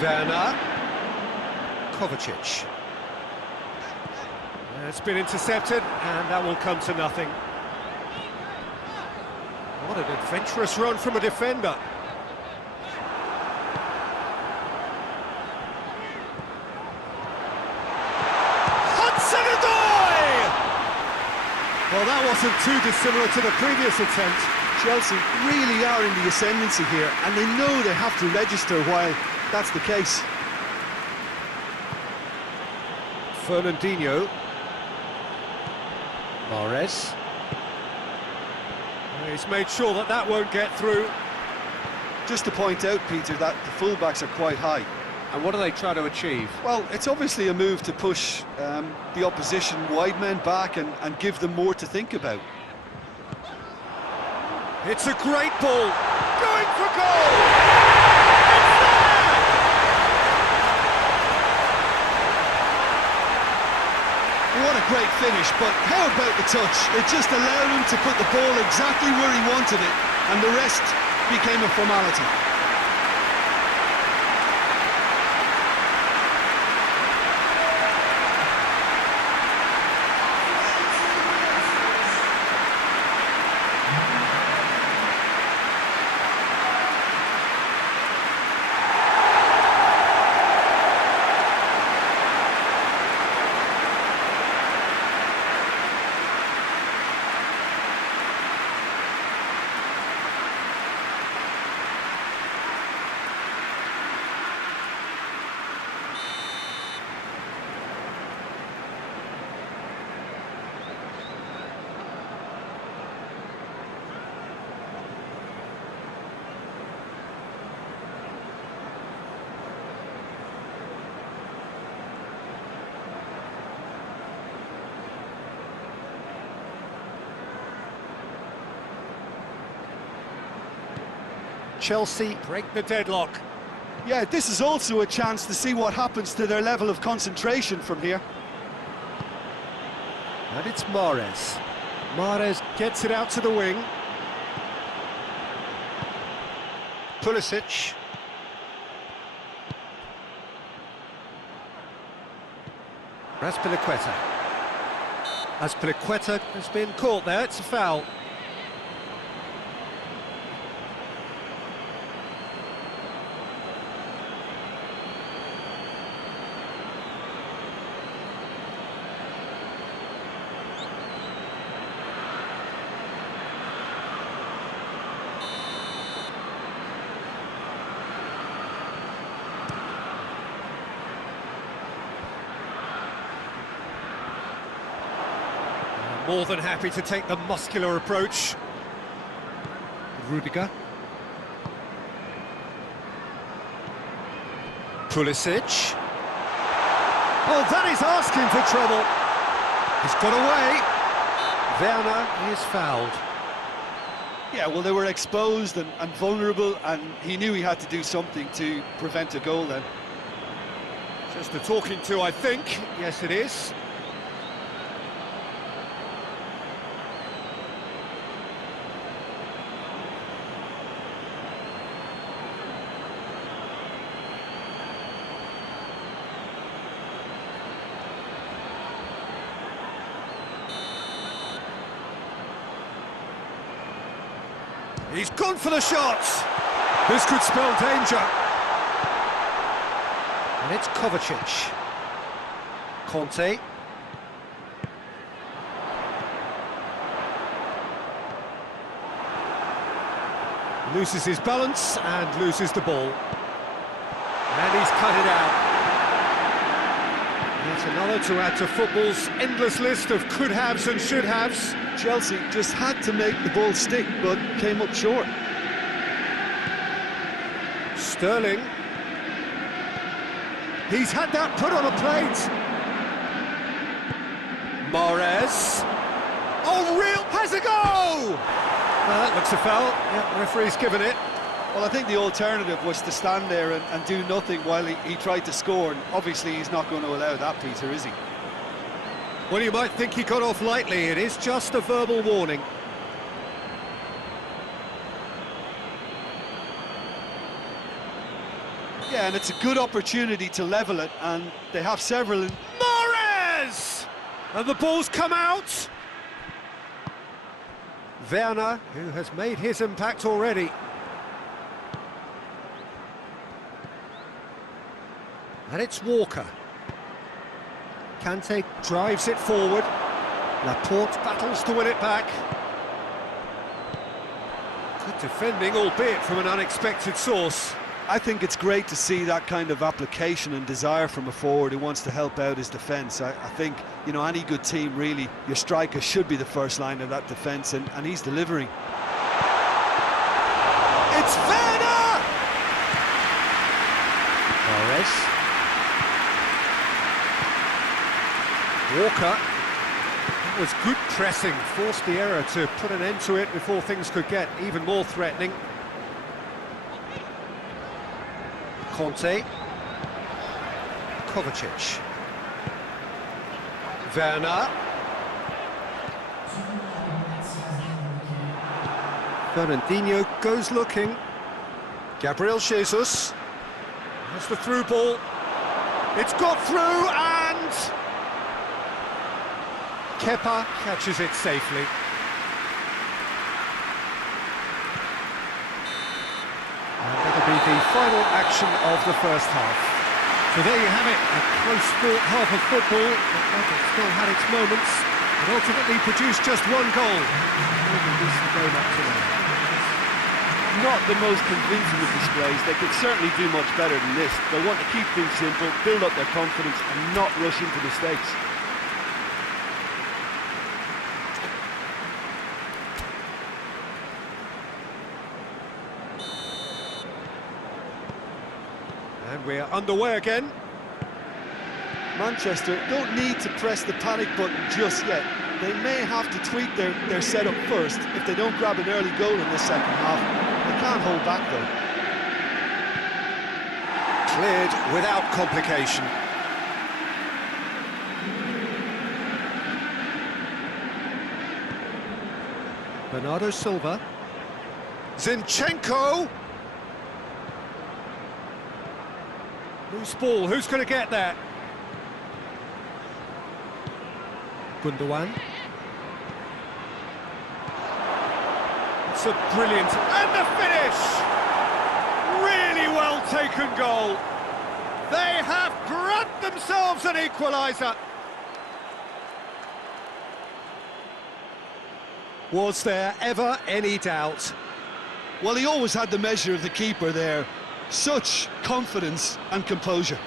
Werner, Kovacic. It's been intercepted, and that will come to nothing. What an adventurous run from a defender. Well, that wasn't too dissimilar to the previous attempt. Chelsea really are in the ascendancy here, and they know they have to register while that's the case. Fernandinho. Mahrez. He's made sure that that won't get through. Just to point out, Peter, that the fullbacks are quite high. And what do they try to achieve? Well, it's obviously a move to push the opposition wide men back and give them more to think about. It's a great ball, going for goal! It's there! What a great finish, but how about the touch? It just allowed him to put the ball exactly where he wanted it, and the rest became a formality. Chelsea break the deadlock. Yeah, this is also a chance to see what happens to their level of concentration from here. And it's Mahrez. Mahrez gets it out to the wing. Pulisic. Azpilicueta. Azpilicueta has been caught there, it's a foul. More than happy to take the muscular approach. Rudiger. Pulisic. Oh, that is asking for trouble. He's got away. Werner is fouled. Yeah, well, they were exposed and vulnerable, and he knew he had to do something to prevent a goal then. Just a talking to, I think. Yes, it is. He's gone for the shots. This could spell danger. And it's Kovacic. Conte. Loses his balance and loses the ball. And he's cut it out. Yet another to add to football's endless list of could-haves and should-haves. Chelsea just had to make the ball stick, but came up short. Sterling. He's had that put on a plate. Mahrez. Oh, real has a go! That looks a foul. Yeah, referee's given it. Well, I think the alternative was to stand there and do nothing while he tried to score, and obviously he's not going to allow that, Peter, is he? Well, you might think he got off lightly. It is just a verbal warning. Yeah, and it's a good opportunity to level it, and they have several. Mahrez! And the ball's come out. Werner, who has made his impact already. And it's Walker. Kante drives it forward. Laporte battles to win it back. Good defending, albeit from an unexpected source. I think it's great to see that kind of application and desire from a forward who wants to help out his defence. I think, you know, any good team, really, your striker should be the first line of that defence, and he's delivering. It's Werner! Mahrez. Walker. That was good pressing, forced the error to put an end to it before things could get even more threatening. Conte. Kovacic. Werner. Fernandinho goes looking. Gabriel Jesus. That's the through ball. It's got through and... Kepa catches it safely. And that'll be the final action of the first half. So there you have it, a close-fought half of football, but it still had its moments, and ultimately produced just one goal. Decent game up to now. Not the most convincing of displays. They could certainly do much better than this. They'll want to keep things simple, build up their confidence, and not rush into mistakes. And we're underway again. Manchester don't need to press the panic button just yet. They may have to tweak their setup first if they don't grab an early goal in the second half. They can't hold back though. Cleared without complication. Bernardo Silva. Zinchenko. Loose ball, who's going to get there? Gundogan. It's a brilliant... And the finish! Really well taken goal. They have grabbed themselves an equaliser. Was there ever any doubt? Well, he always had the measure of the keeper there. Such confidence and composure.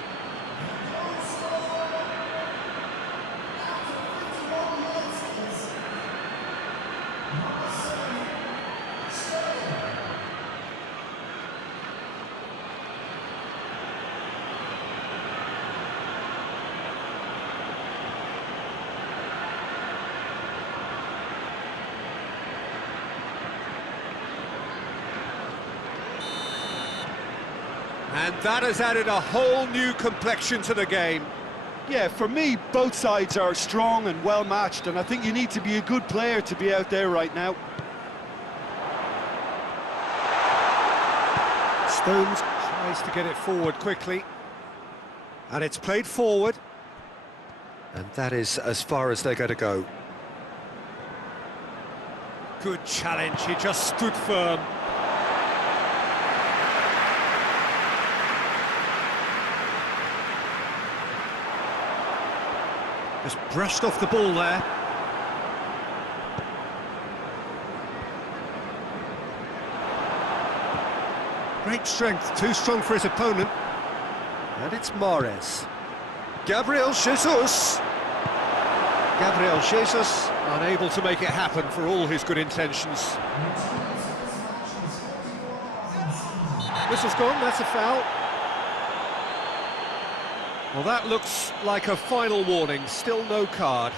And that has added a whole new complexion to the game. Yeah, for me, both sides are strong and well matched, and I think you need to be a good player to be out there right now. Stones tries to get it forward quickly. And it's played forward. And that is as far as they're going to go. Good challenge, he just stood firm. Just brushed off the ball there. Great strength, too strong for his opponent. And it's Mahrez. Gabriel Jesus. Gabriel Jesus unable to make it happen for all his good intentions. Whistle's gone, that's a foul. Well, that looks like a final warning, still no card.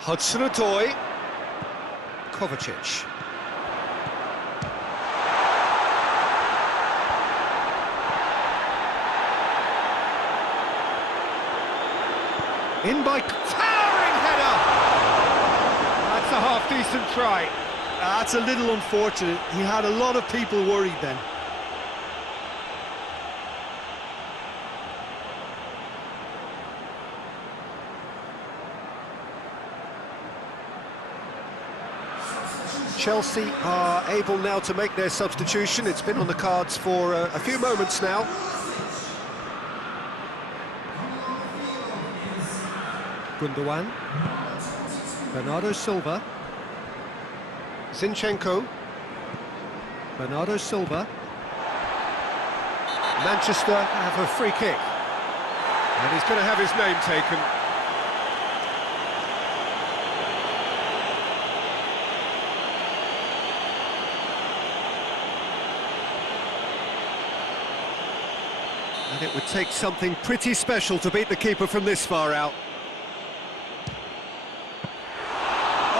Hudson-Odoi. Kovacic. In by towering header. That's a half-decent try. That's a little unfortunate. He had a lot of people worried then. Chelsea are able now to make their substitution. It's been on the cards for a few moments now. Gundogan. Bernardo Silva. Zinchenko. Bernardo Silva. Manchester have a free kick. And he's going to have his name taken. And it would take something pretty special to beat the keeper from this far out.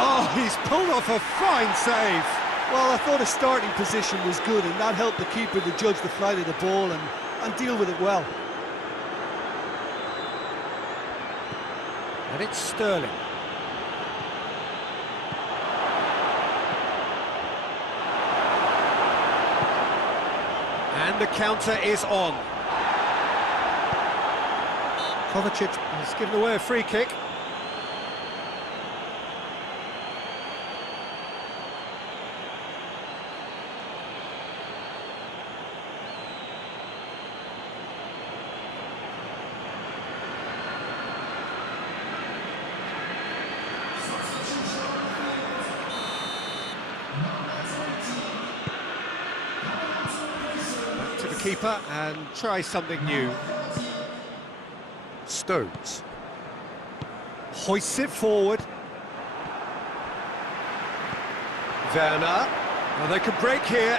Oh, he's pulled off a fine save. Well, I thought his starting position was good, and that helped the keeper to judge the flight of the ball and deal with it well. And it's Sterling. And the counter is on. Kovacic has given away a free kick. to the keeper and try something new. Stones. Hoists it forward. Werner. Well, they could break here.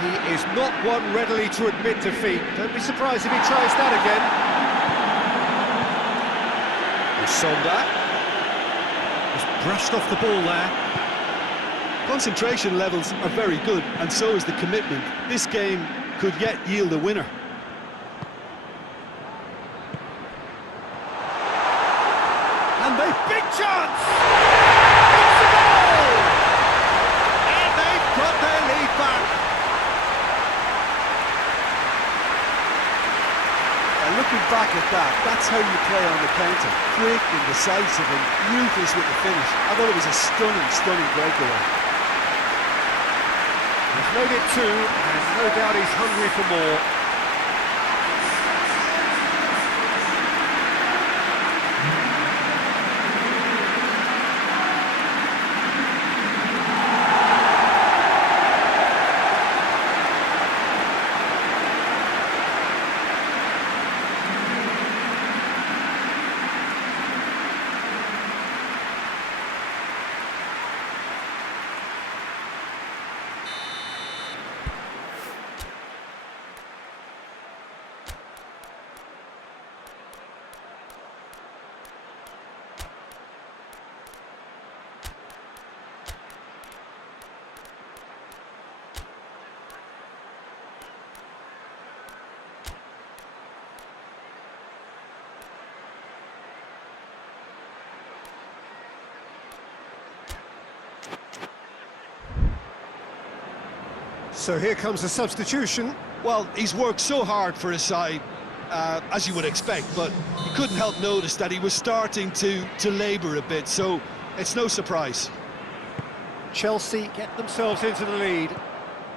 He is not one readily to admit defeat. Don't be surprised if he tries that again. Sonda. Just brushed off the ball there. Concentration levels are very good, and so is the commitment. This game could yet yield a winner. And they big chance! It's a goal! And they've got their lead back. Looking back at that, that's how you play on the counter. Quick and decisive and ruthless with the finish. I thought it was a stunning breakaway. He's made it two, and no doubt he's hungry for more. So here comes a substitution. Well, he's worked so hard for his side, as you would expect, but you couldn't help notice that he was starting to labour a bit, so it's no surprise. Chelsea get themselves into the lead.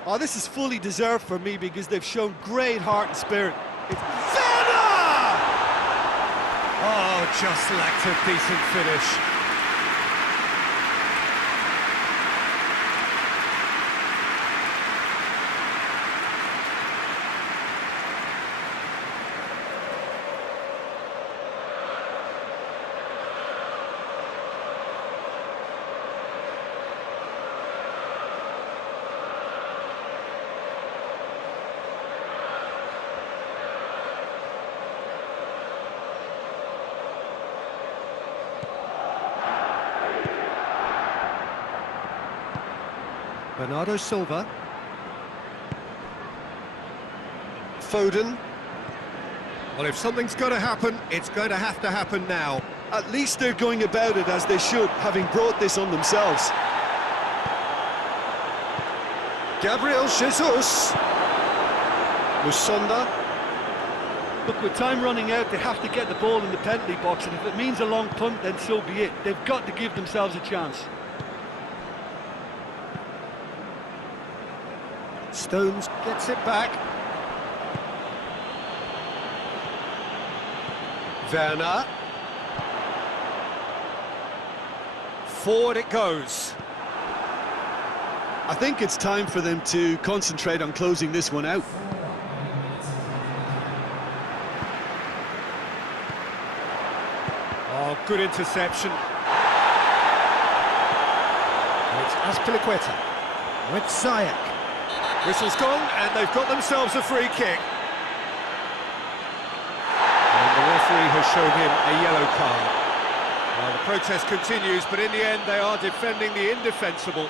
Oh, this is fully deserved for me because they've shown great heart and spirit. It's Werner! Oh, just lacked a decent finish. Bernardo Silva. Foden. Well, if something's going to happen, it's going to happen now. At least they're going about it as they should, having brought this on themselves. Gabriel Jesus. Musonda. Look, with time running out, they have to get the ball in the penalty box, and if it means a long punt, then so be it. They've got to give themselves a chance. Stones gets it back. Werner. Forward it goes. I think it's time for them to concentrate on closing this one out. Oh, good interception. And it's Azpilicueta with Ziyech. Whistle's gone, and they've got themselves a free kick. And the referee has shown him a yellow card. Well, the protest continues, but in the end, they are defending the indefensible.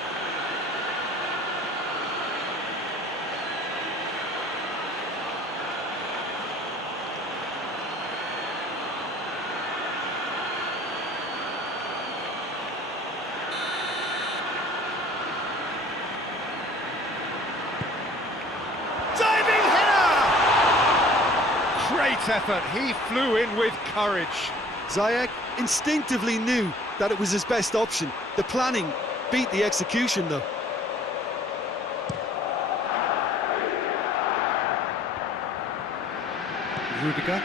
Great effort, he flew in with courage. Ziyech instinctively knew that it was his best option. The planning beat the execution, though. Rudiger.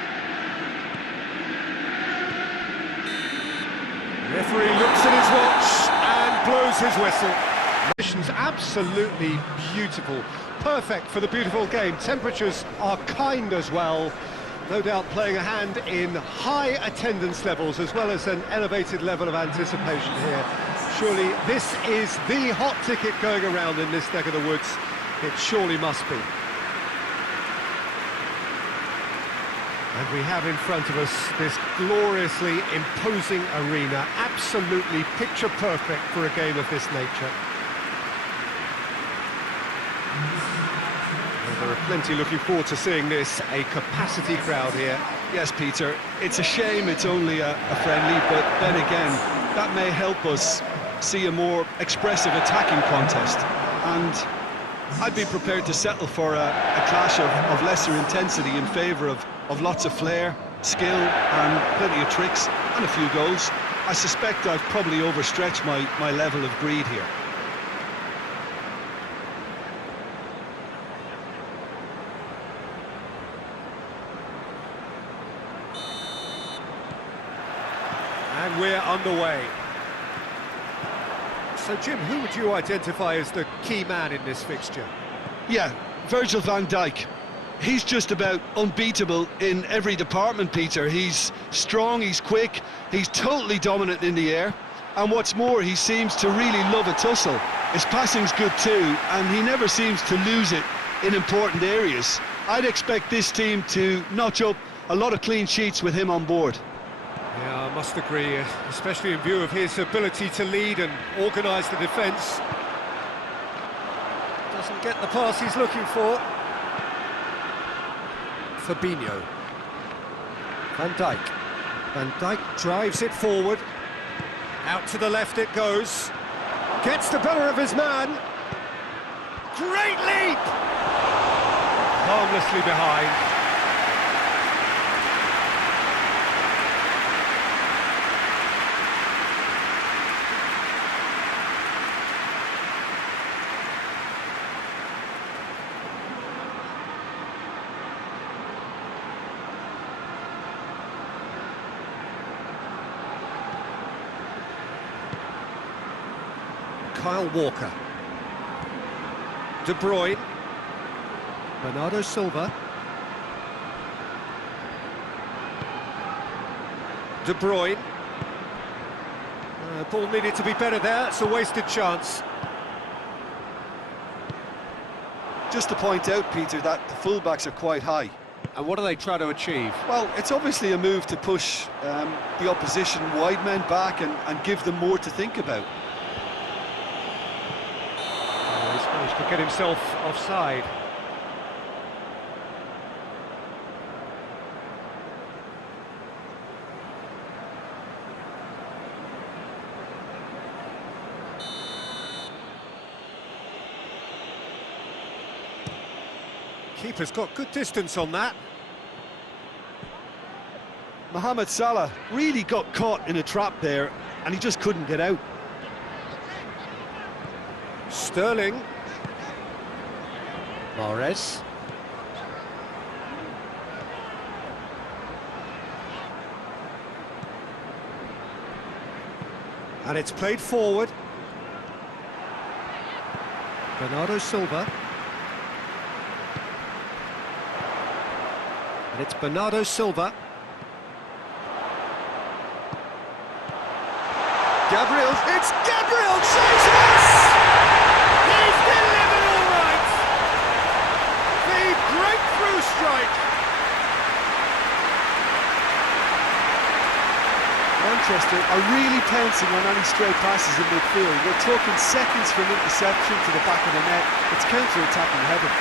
Referee looks at his watch and blows his whistle. Conditions absolutely beautiful, perfect for the beautiful game. Temperatures are kind as well, no doubt playing a hand in high attendance levels as well as an elevated level of anticipation here. Surely this is the hot ticket going around in this neck of the woods. It surely must be. And we have in front of us this gloriously imposing arena, absolutely picture perfect for a game of this nature. Well, there are plenty looking forward to seeing this, a capacity crowd here. Yes, Peter, it's a shame it's only a friendly, but then again, that may help us see a more expressive attacking contest. And I'd be prepared to settle for a clash of lesser intensity in favour of lots of flair, skill and plenty of tricks and a few goals. I suspect I've probably overstretched my level of greed here. And we're underway. So, Jim, who would you identify as the key man in this fixture? Yeah, Virgil van Dijk. He's just about unbeatable in every department, Peter. He's strong, he's quick, he's totally dominant in the air. And what's more, he seems to really love a tussle. His passing's good too, and he never seems to lose it in important areas. I'd expect this team to notch up a lot of clean sheets with him on board. Yeah, I must agree, especially in view of his ability to lead and organise the defence. Doesn't get the pass he's looking for. Fabinho. Van Dijk. Van Dijk drives it forward. Out to the left it goes. Gets the better of his man. Great leap! Harmlessly behind. Kyle Walker. De Bruyne. Bernardo Silva. De Bruyne. Ball needed to be better there, it's a wasted chance. Just to point out, Peter, that the fullbacks are quite high. And what do they try to achieve? Well, it's obviously a move to push the opposition wide men back and give them more to think about. He's managed to get himself offside. Keeper's got good distance on that. Mohamed Salah really got caught in a trap there and he just couldn't get out. Sterling. Mahrez. And it's played forward. Bernardo Silva. And it's Bernardo Silva. Gabriel, it's Gabriel Jesus! He's delivered all right! The breakthrough strike! Manchester are really pouncing on any stray passes in midfield. We're talking seconds from interception to the back of the net. It's counter-attacking heaven.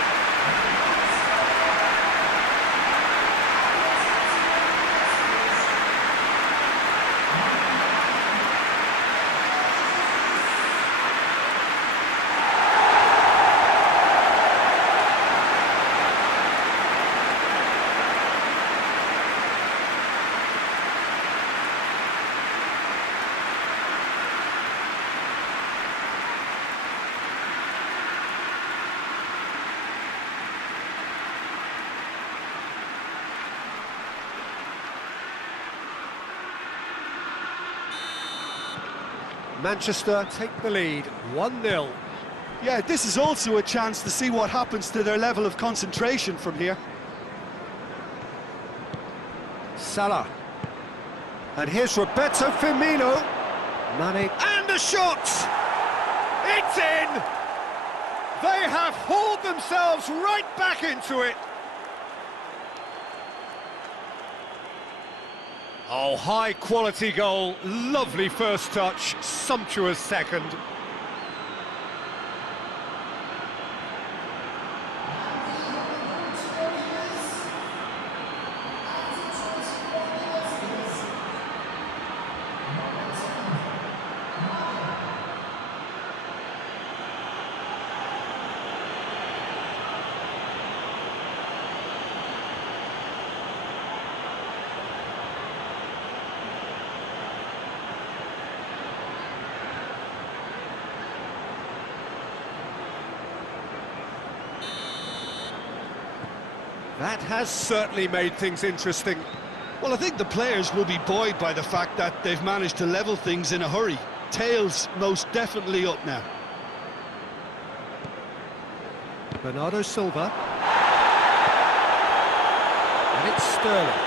Manchester take the lead, 1-0. Yeah, this is also a chance to see what happens to their level of concentration from here. Salah. And here's Roberto Firmino. Mane. And the shot! It's in! They have hauled themselves right back into it. Oh, high-quality goal. Lovely first touch. Sumptuous second. That has certainly made things interesting. Well, I think the players will be buoyed by the fact that they've managed to level things in a hurry. Tails most definitely up now. Bernardo Silva. And it's Sterling.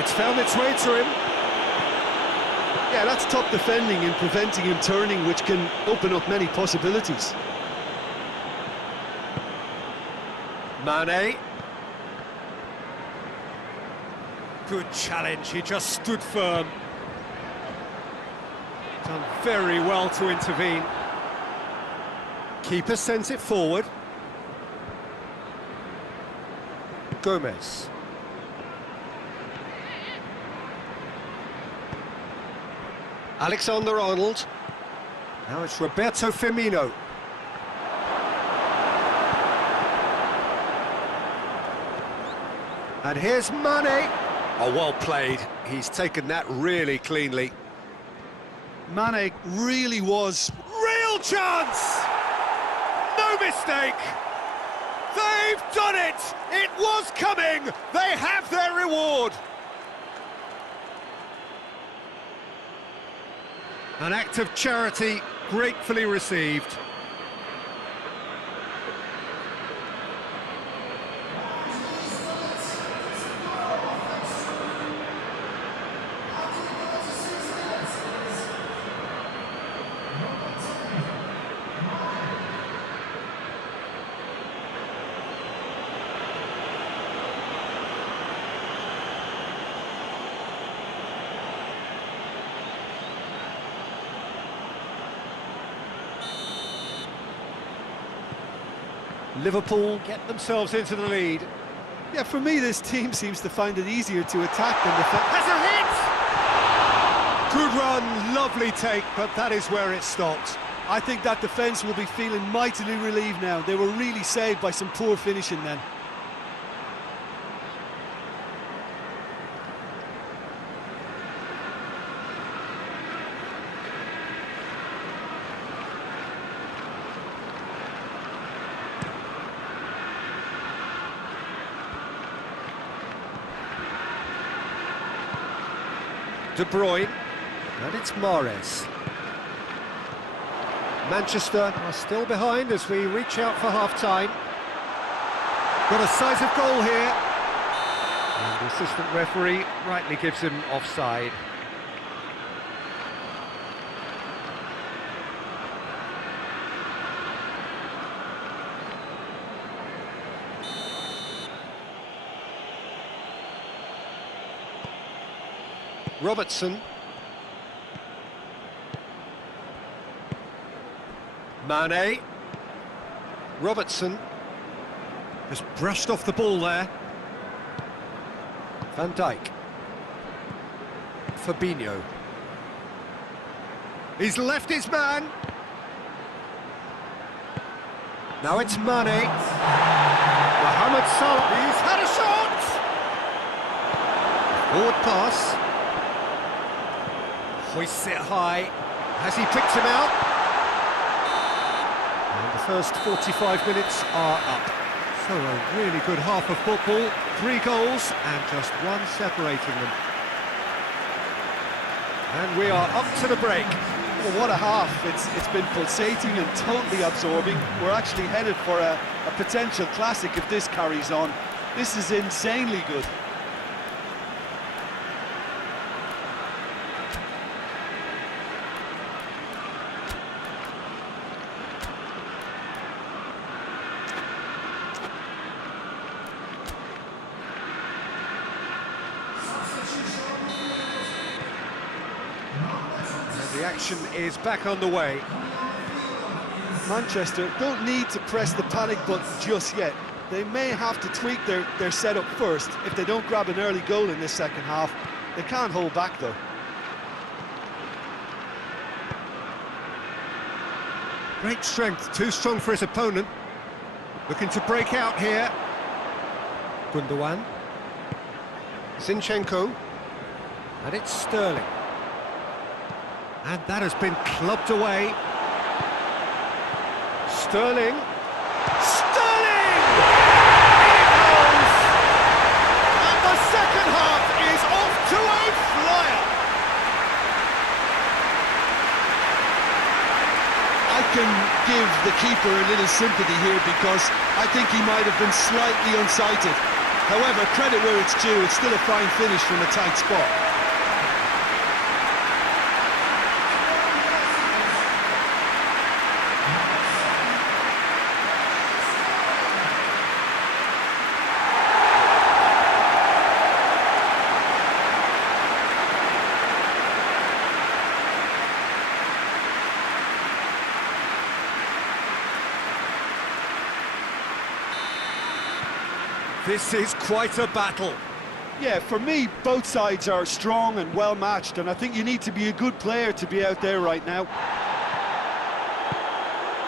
It's found its way to him. Yeah, that's top defending and preventing him turning, which can open up many possibilities. Mane. Good challenge, he just stood firm. Done very well to intervene. Keeper sends it forward. Gomez. Alexander-Arnold. Now it's Roberto Firmino. And here's Mane. Oh, well played. He's taken that really cleanly. Mane really was... Real chance! No mistake! They've done it! It was coming! They have their reward! An act of charity gratefully received. Liverpool get themselves into the lead. Yeah, for me, this team seems to find it easier to attack than defend. Has a hit! Good run, lovely take, but that is where it stopped. I think that defence will be feeling mightily relieved now. They were really saved by some poor finishing then. De Bruyne, and it's Mahrez. Manchester are still behind as we reach out for half-time. Got a size of goal here. And the assistant referee rightly gives him offside. Robertson. Mane. Robertson. Just brushed off the ball there. Van Dijk. Fabinho. He's left his man. Now it's Mane. Mohamed Salah. He's had a shot! Forward pass. Hoists it high. Has he picked him out? And the first 45 minutes are up. So a really good half of football. 3 goals and just one separating them. And we are up to the break. Well, what a half. It's been pulsating and totally absorbing. We're actually headed for a potential classic if this carries on. This is insanely good. The action is back on the way. Manchester don't need to press the panic button just yet. They may have to tweak their setup first. If they don't grab an early goal in this second half, they can't hold back though. Great strength, too strong for his opponent. Looking to break out here. Gundogan. Zinchenko. And it's Sterling. And that has been clubbed away. Sterling. Sterling! In it goes! And the second half is off to a flyer. I can give the keeper a little sympathy here because I think he might have been slightly unsighted. However, credit where it's due, it's still a fine finish from a tight spot. This is quite a battle. Yeah, for me, both sides are strong and well matched, and I think you need to be a good player to be out there right now.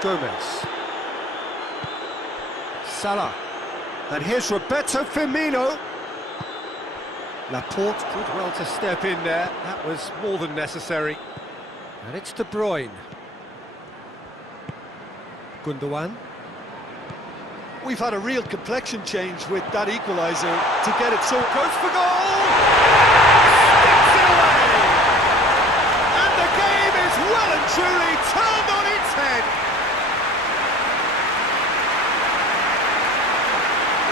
Gomez. Salah. And here's Roberto Firmino. Laporte did well to step in there. That was more than necessary. And it's De Bruyne. Gundogan. We've had a real complexion change with that equaliser to get it so Goes for goal! Sticks it away! And the game is well and truly turned on its head.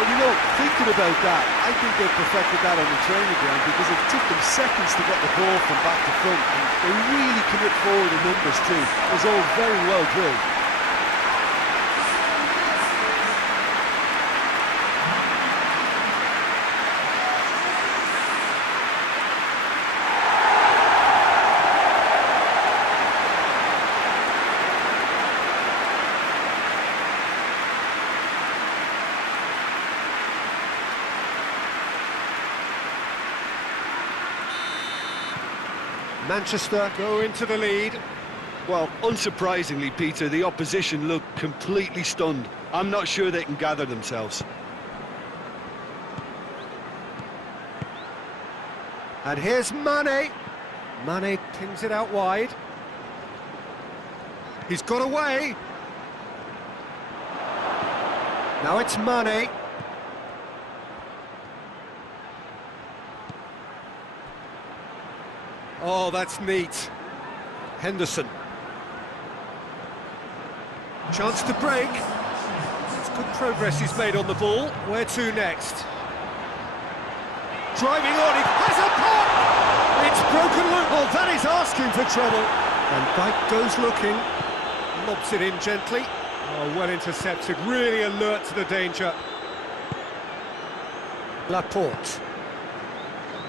Well, you know, thinking about that, I think they perfected that on the training ground because it took them seconds to get the ball from back to front, and they really commit forward in numbers too. It was all very well drilled. Manchester go into the lead. Well, unsurprisingly, Peter, the opposition look completely stunned. I'm not sure they can gather themselves. And here's Mane. Mane pins it out wide. He's got away. Now it's Mane. Oh, that's neat. Henderson. Chance to break. It's good progress he's made on the ball. Where to next? Driving on, he has a pop! It's broken loose. Oh, that is asking for trouble. And Dyke goes looking. Lobs it in gently. Oh, well intercepted, really alert to the danger. Laporte.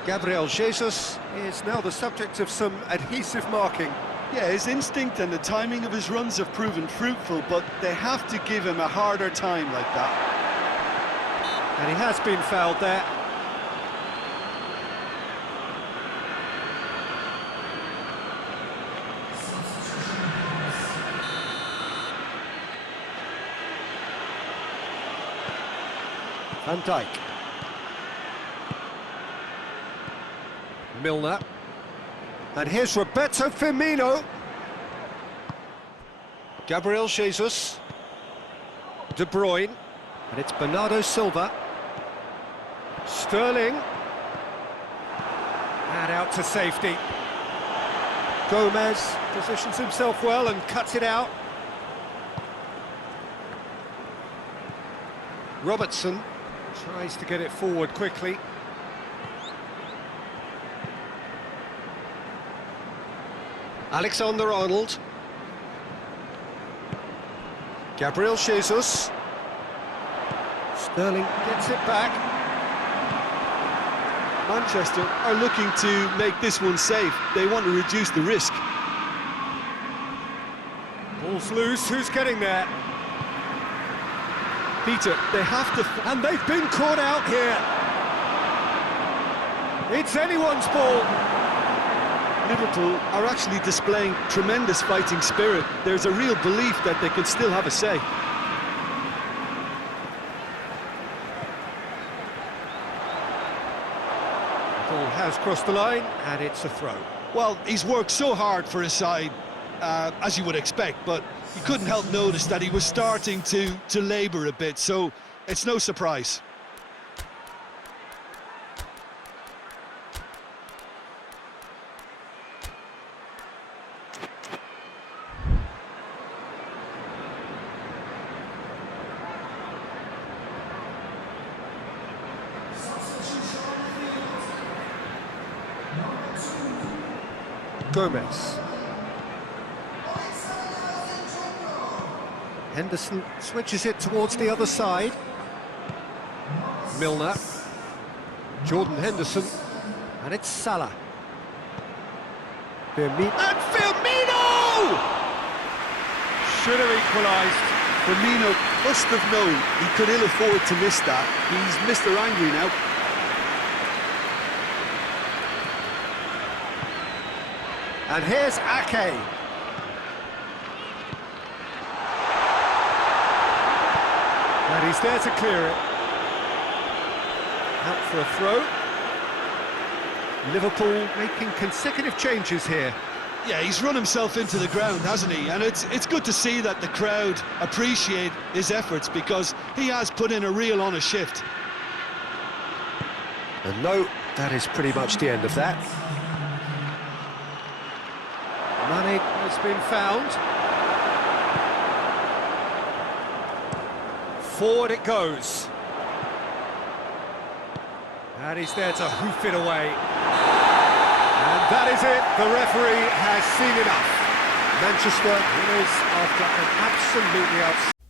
Gabriel Jesus is now the subject of some adhesive marking. Yeah, his instinct and the timing of his runs have proven fruitful, but they have to give him a harder time like that. And he has been fouled there. Van Dijk. Milner. And here's Roberto Firmino. Gabriel Jesus. De Bruyne. And it's Bernardo Silva. Sterling. And out to safety. Gomez positions himself well and cuts it out. Robertson tries to get it forward quickly. Alexander-Arnold. Gabriel Jesus. Sterling gets it back. Manchester are looking to make this one safe. They want to reduce the risk. Ball's loose, who's getting there? Peter, they have to... And they've been caught out here. It's anyone's ball. Liverpool are actually displaying tremendous fighting spirit. There's a real belief that they can still have a say. Ball has crossed the line, and it's a throw. Well, he's worked so hard for his side, as you would expect, but you couldn't help notice that he was starting to labour a bit, so it's no surprise. Gomez. Henderson switches it towards the other side. Milner. Jordan Henderson. And it's Salah. Firmino. And Firmino! Should have equalised. Firmino must have known he could ill afford to miss that. He's Mr. Angry now. And here's Ake. And he's there to clear it. Out for a throw. Liverpool making consecutive changes here. Yeah, he's run himself into the ground, hasn't he? And it's good to see that the crowd appreciate his efforts, because he has put in a real honest shift. And no, that is pretty much the end of that. Mane has been found. Forward it goes. And he's there to hoof it away. And that is it. The referee has seen enough. Manchester winners after an absolutely outstanding...